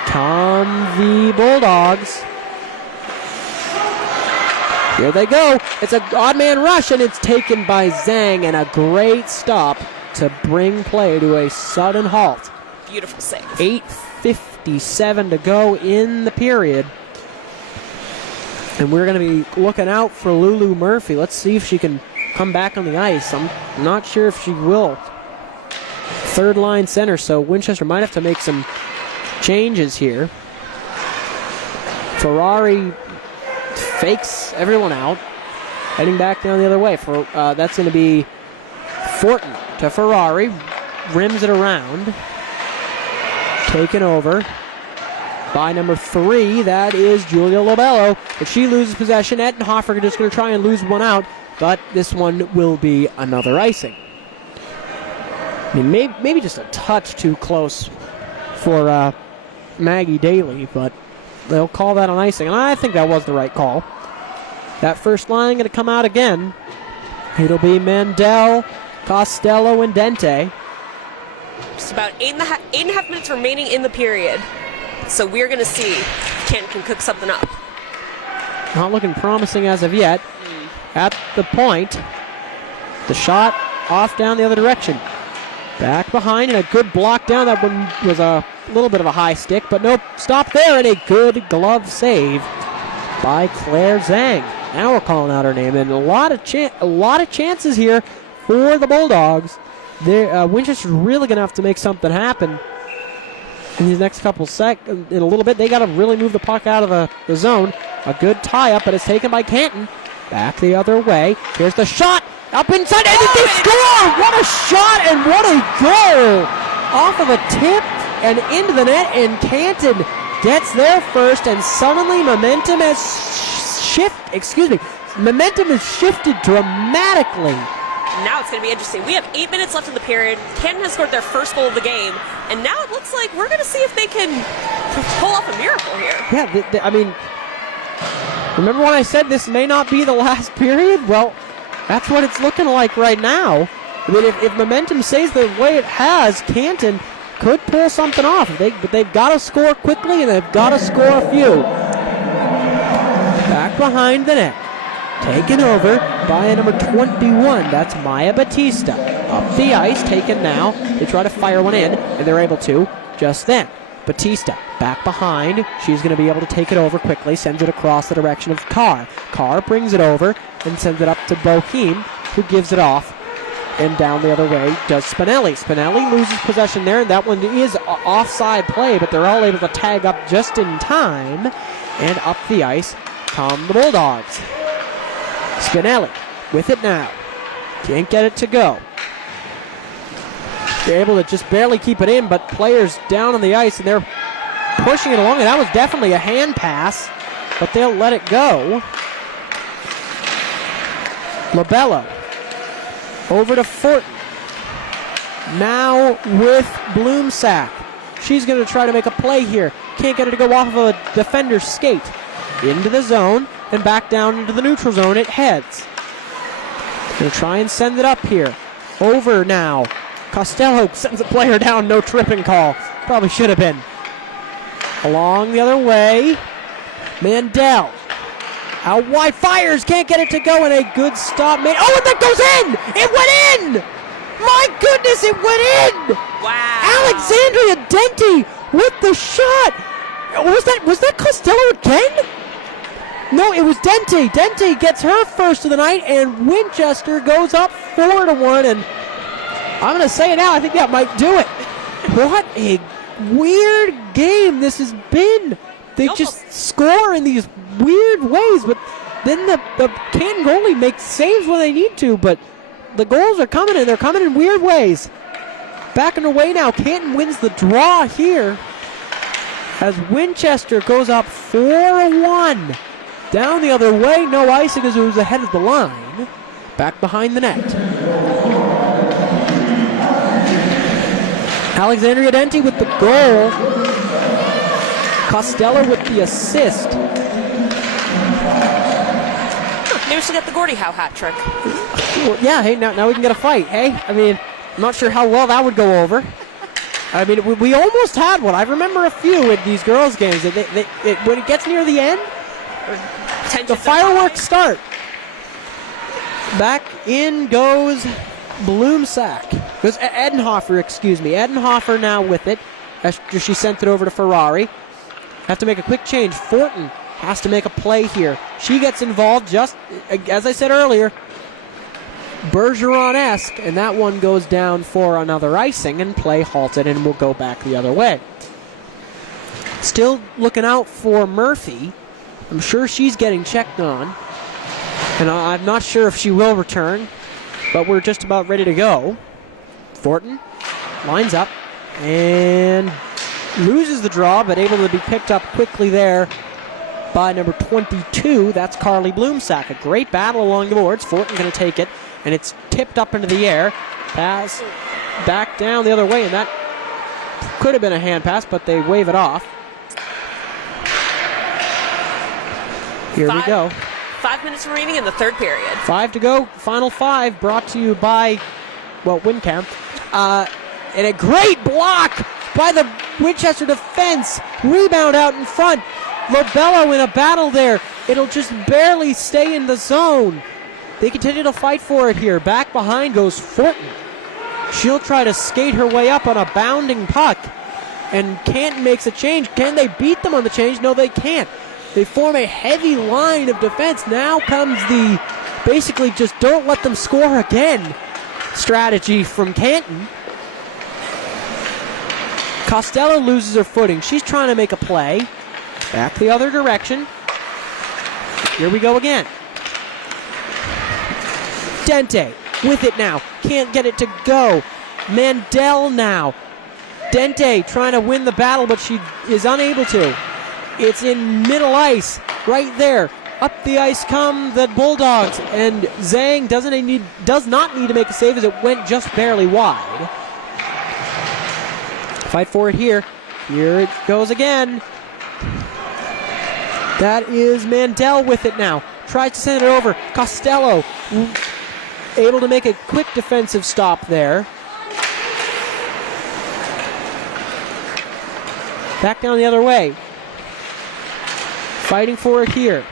come the Bulldogs. Here they go. It's an odd man rush, and it's taken by Zhang, and a great stop to bring play to a sudden halt. Beautiful save. 8:57 to go in the period. And we're going to be looking out for Lulu Murphy. Let's see if she can come back on the ice. I'm not sure if she will. Third line center, so Winchester might have to make some changes here. Ferrari fakes everyone out, heading back down the other way. That's going to be Fortin to Ferrari, rims it around, taken over by number 3. That is Julia Lobello. If she loses possession, Ettenhofer just going to try and lose one out, but this one will be another icing. I mean, maybe just a touch too close for Maggie Daly, but they'll call that an icing, and I think that was the right call. That first line going to come out again. It'll be Mandel, Costello, and Dente. Just about eight and a half minutes remaining in the period. So we're going to see if Canton can cook something up. Not looking promising as of yet. at the point. The shot off down the other direction. Back behind and a good block down. That one was a little bit of a high stick, but nope. Stop there and a good glove save by Claire Zhang. Now we're calling out her name, and a lot of chances here for the Bulldogs. Winchester's really going to have to make something happen in these next couple seconds. In a little bit, they got to really move the puck out of the zone. A good tie-up, but it's taken by Canton. Back the other way. Here's the shot. Up inside, and they score! What a shot and what a goal! Off of a tip and into the net, and Canton gets there first, and suddenly momentum has shifted dramatically. Now it's going to be interesting. We have 8 minutes left in the period. Canton has scored their first goal of the game, and now it looks like we're going to see if they can pull off a miracle here. Yeah, I mean, remember when I said this may not be the last period? Well, that's what it's looking like right now. I mean, if momentum stays the way it has, Canton could pull something off. But they've got to score quickly, and they've got to score a few. Back behind the net. Taken over by number 21. That's Maya Batista. Up the ice, taken now. They try to fire one in, and they're able to just then. Batista back behind. She's going to be able to take it over quickly. Sends it across the direction of Carr. Carr brings it over and sends it up to Boheim, who gives it off. And down the other way does Spinelli. Spinelli loses possession there, and that one is offside play, but they're all able to tag up just in time. And up the ice come the Bulldogs. Spinelli with it now. Can't get it to go. They're able to just barely keep it in, but players down on the ice, and they're pushing it along, and that was definitely a hand pass, but they'll let it go. Labello over to Fortin. Now with Bloomsack. She's going to try to make a play here. Can't get it to go off of a defender's skate. Into the zone and back down into the neutral zone it heads. Going to try and send it up here. Over now. Costello sends a player down. No tripping call. Probably should have been. Along the other way. Mandel. Out wide, fires, can't get it to go, and a good stop made. Oh, and that goes in! It went in! My goodness, it went in! Wow. Alexandria Denti with the shot! Was that Costello again? No, it was Denti. Denti gets her first of the night, and Winchester goes up 4-1, and I'm going to say it now, I think that might do it. What a weird game this has been. They just score in these weird ways, but then the Canton goalie makes saves when they need to, but the goals are coming, and they're coming in weird ways. Back underway now. Canton wins the draw here as Winchester goes up 4-1. Down the other way, no icing as it was ahead of the line. Back behind the net. Alexandria Denti with the goal. Costello with the assist. Maybe we should get the Gordie Howe hat trick. Well, yeah, hey, now we can get a fight, hey? I mean, I'm not sure how well that would go over. I mean, we almost had one. I remember a few in these girls' games. When it gets near the end, the fireworks start. Back in goes Bloomsack. Goes Edenhofer, excuse me. Edenhofer now with it after she sent it over to Ferrari. Have to make a quick change. Fortin has to make a play here. She gets involved just, as I said earlier, Bergeron-esque, and that one goes down for another icing, and play halted and will go back the other way. Still looking out for Murphy. I'm sure she's getting checked on, and I'm not sure if she will return, but we're just about ready to go. Fortin lines up and loses the draw, but able to be picked up quickly there by number 22. That's Carly Bloomsack. A great battle along the boards. Fortin going to take it, and it's tipped up into the air. Pass back down the other way, and that could have been a hand pass, but they wave it off. Here we go. 5 minutes remaining in the third period. 5 to go. Final 5 brought to you by, WinCam. And a great block by the Winchester defense. Rebound out in front. Lobello in a battle there. It'll just barely stay in the zone. They continue to fight for it here. Back behind goes Fortin. She'll try to skate her way up on a bounding puck. And Canton makes a change. Can they beat them on the change? No, they can't. They form a heavy line of defense. Now comes the basically just don't let them score again strategy from Canton. Costello loses her footing. She's trying to make a play. Back the other direction. Here we go again. Dente with it now. Can't get it to go. Mandel now. Dente trying to win the battle, but she is unable to. It's in middle ice, right there. Up the ice come the Bulldogs, and Zhang does not need to make a save as it went just barely wide. Fight for it here. Here it goes again. That is Mandel with it now. Tries to send it over. Costello able to make a quick defensive stop there. Back down the other way. Fighting for it here.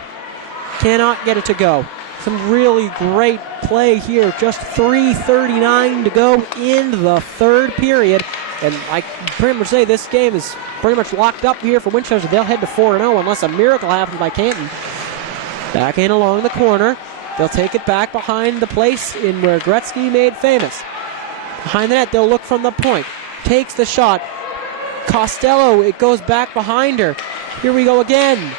Cannot get it to go. Some really great play here. Just 3:39 to go in the third period. And I pretty much say this game is pretty much locked up here for Winchester. They'll head to 4-0 unless a miracle happens by Canton. Back in along the corner. They'll take it back behind the place in where Gretzky made famous. Behind the net, they'll look from the point. Takes the shot. Costello, it goes back behind her. Here we go again.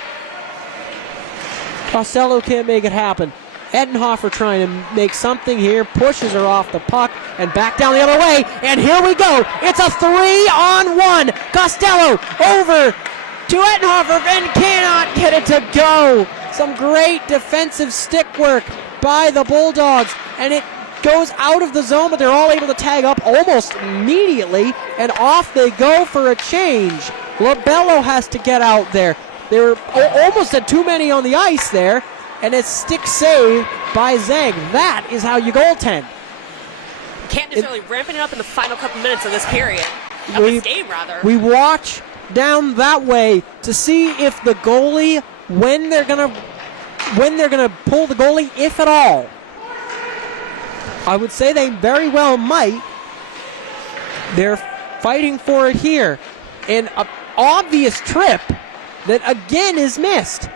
Costello can't make it happen. Edenhofer trying to make something here, pushes her off the puck, and back down the other way, and here we go. It's a 3-on-1. Costello over to Edenhofer and cannot get it to go. Some great defensive stick work by the Bulldogs, and it goes out of the zone, but they're all able to tag up almost immediately, and off they go for a change. Labello has to get out there. They were almost at too many on the ice there, and a stick save by Zhang. That is how you goaltend. Canton is really ramping it up in the final couple minutes of this period. Of this game, rather. We watch down that way to see if the goalie, when they're gonna pull the goalie, if at all. I would say they very well might. They're fighting for it here. And an obvious trip that again is missed.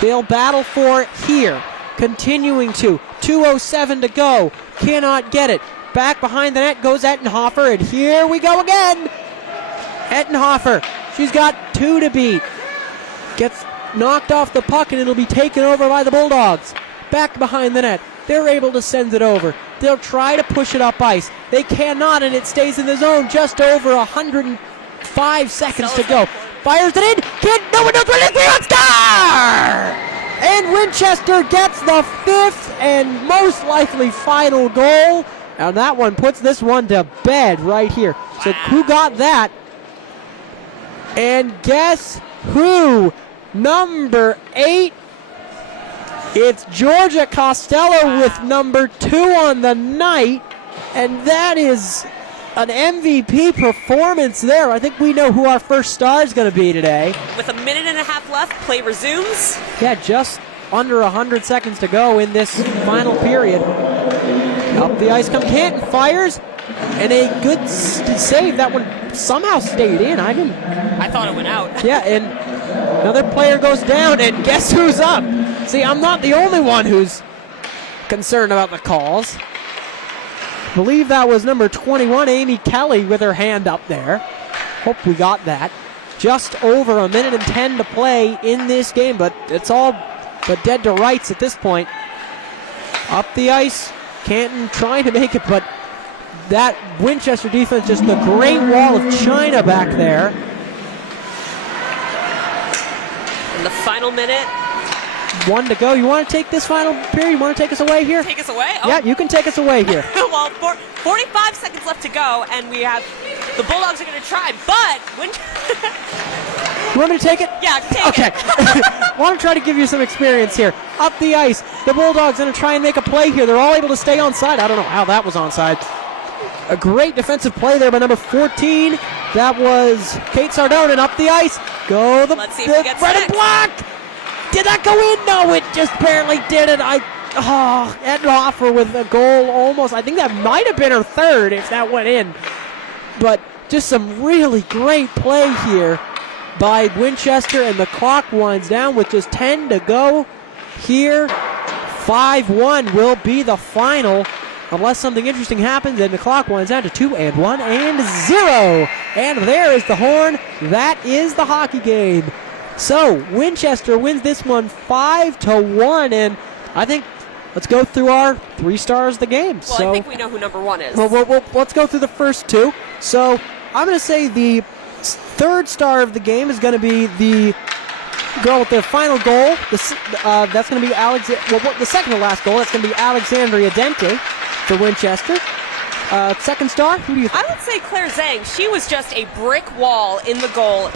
They'll battle for it here. Continuing to. 2:07 to go. Cannot get it. Back behind the net goes Edenhofer, and here we go again. Edenhofer, she's got two to beat. Gets knocked off the puck, and it'll be taken over by the Bulldogs. Back behind the net. They're able to send it over. They'll try to push it up ice. They cannot, and it stays in the zone. Just over 105 seconds to go. Fires it in. Can't. No one knows what it is. Score! And Winchester gets the fifth and most likely final goal. And that one puts this one to bed right here. So who got that? And guess who? Number 8. It's Georgia Costello with number 2 on the night. And that is an MVP performance there. I think we know who our first star is going to be today. With a minute and a half left, play resumes. Yeah, just under 100 seconds to go in this final period. Up the ice comes Canton, fires, and a good save. That one somehow stayed in. I thought it went out. Yeah, and another player goes down, and guess who's up? See, I'm not the only one who's concerned about the calls. I believe that was number 21, Amy Kelly, with her hand up there. Hope we got that. Just over a minute and 10 to play in this game, but it's all but dead to rights at this point. Up the ice, Canton trying to make it, but that Winchester defense, just the great wall of China back there. In the final minute. 1 to go. You want to take this final period? You want to take us away here? Take us away? Oh. Yeah, you can take us away here. Well, 45 seconds left to go, and we have the Bulldogs are going to try, but You want me to take it? Yeah, take it. I want to try to give you some experience here. Up the ice, the Bulldogs going to try and make a play here. They're all able to stay onside. I don't know how that was onside. A great defensive play there by number 14. That was Kate Sardone, and up the ice. Go the Let's see if we get red and six. black. Did that go in? No, it just barely did it. Edhofer with a goal almost. I think that might have been her third if that went in. But just some really great play here by Winchester, and the clock winds down with just 10 to go here. 5-1 will be the final, unless something interesting happens and the clock winds down to 2-1 and 0. And there is the horn. That is the hockey game. So Winchester wins this one 5-1, and I think let's go through our 3 stars of the game. Well, I think we know who number 1 is. Well, let's go through the first 2. So I'm going to say the third star of the game is going to be the girl with the final goal. That's going to be the second to last goal. That's going to be Alexandria Dente for Winchester. Second star, who do you think? I would say Claire Zhang. She was just a brick wall in the goal.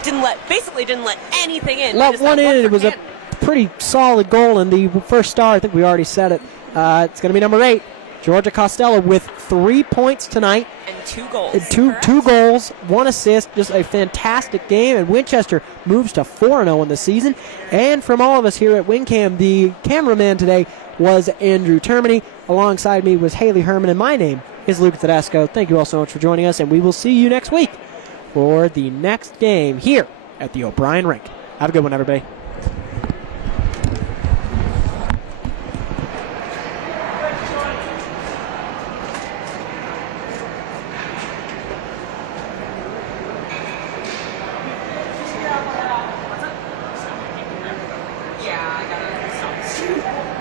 Basically didn't let anything in. Let one in. It was a pretty solid goal, and the first star, I think we already said it. It's going to be number 8, Georgia Costello, with 3 points tonight. And 2 goals. Two goals, 1 assist, just a fantastic game, and Winchester moves to 4-0 in the season. And from all of us here at WinCam, the cameraman today was Andrew Termini. Alongside me was Haley Herman, and my name is Luke Tedesco. Thank you all so much for joining us, and we will see you next week for the next game here at the O'Brien Rink. Have a good one, everybody. Yeah, I got it.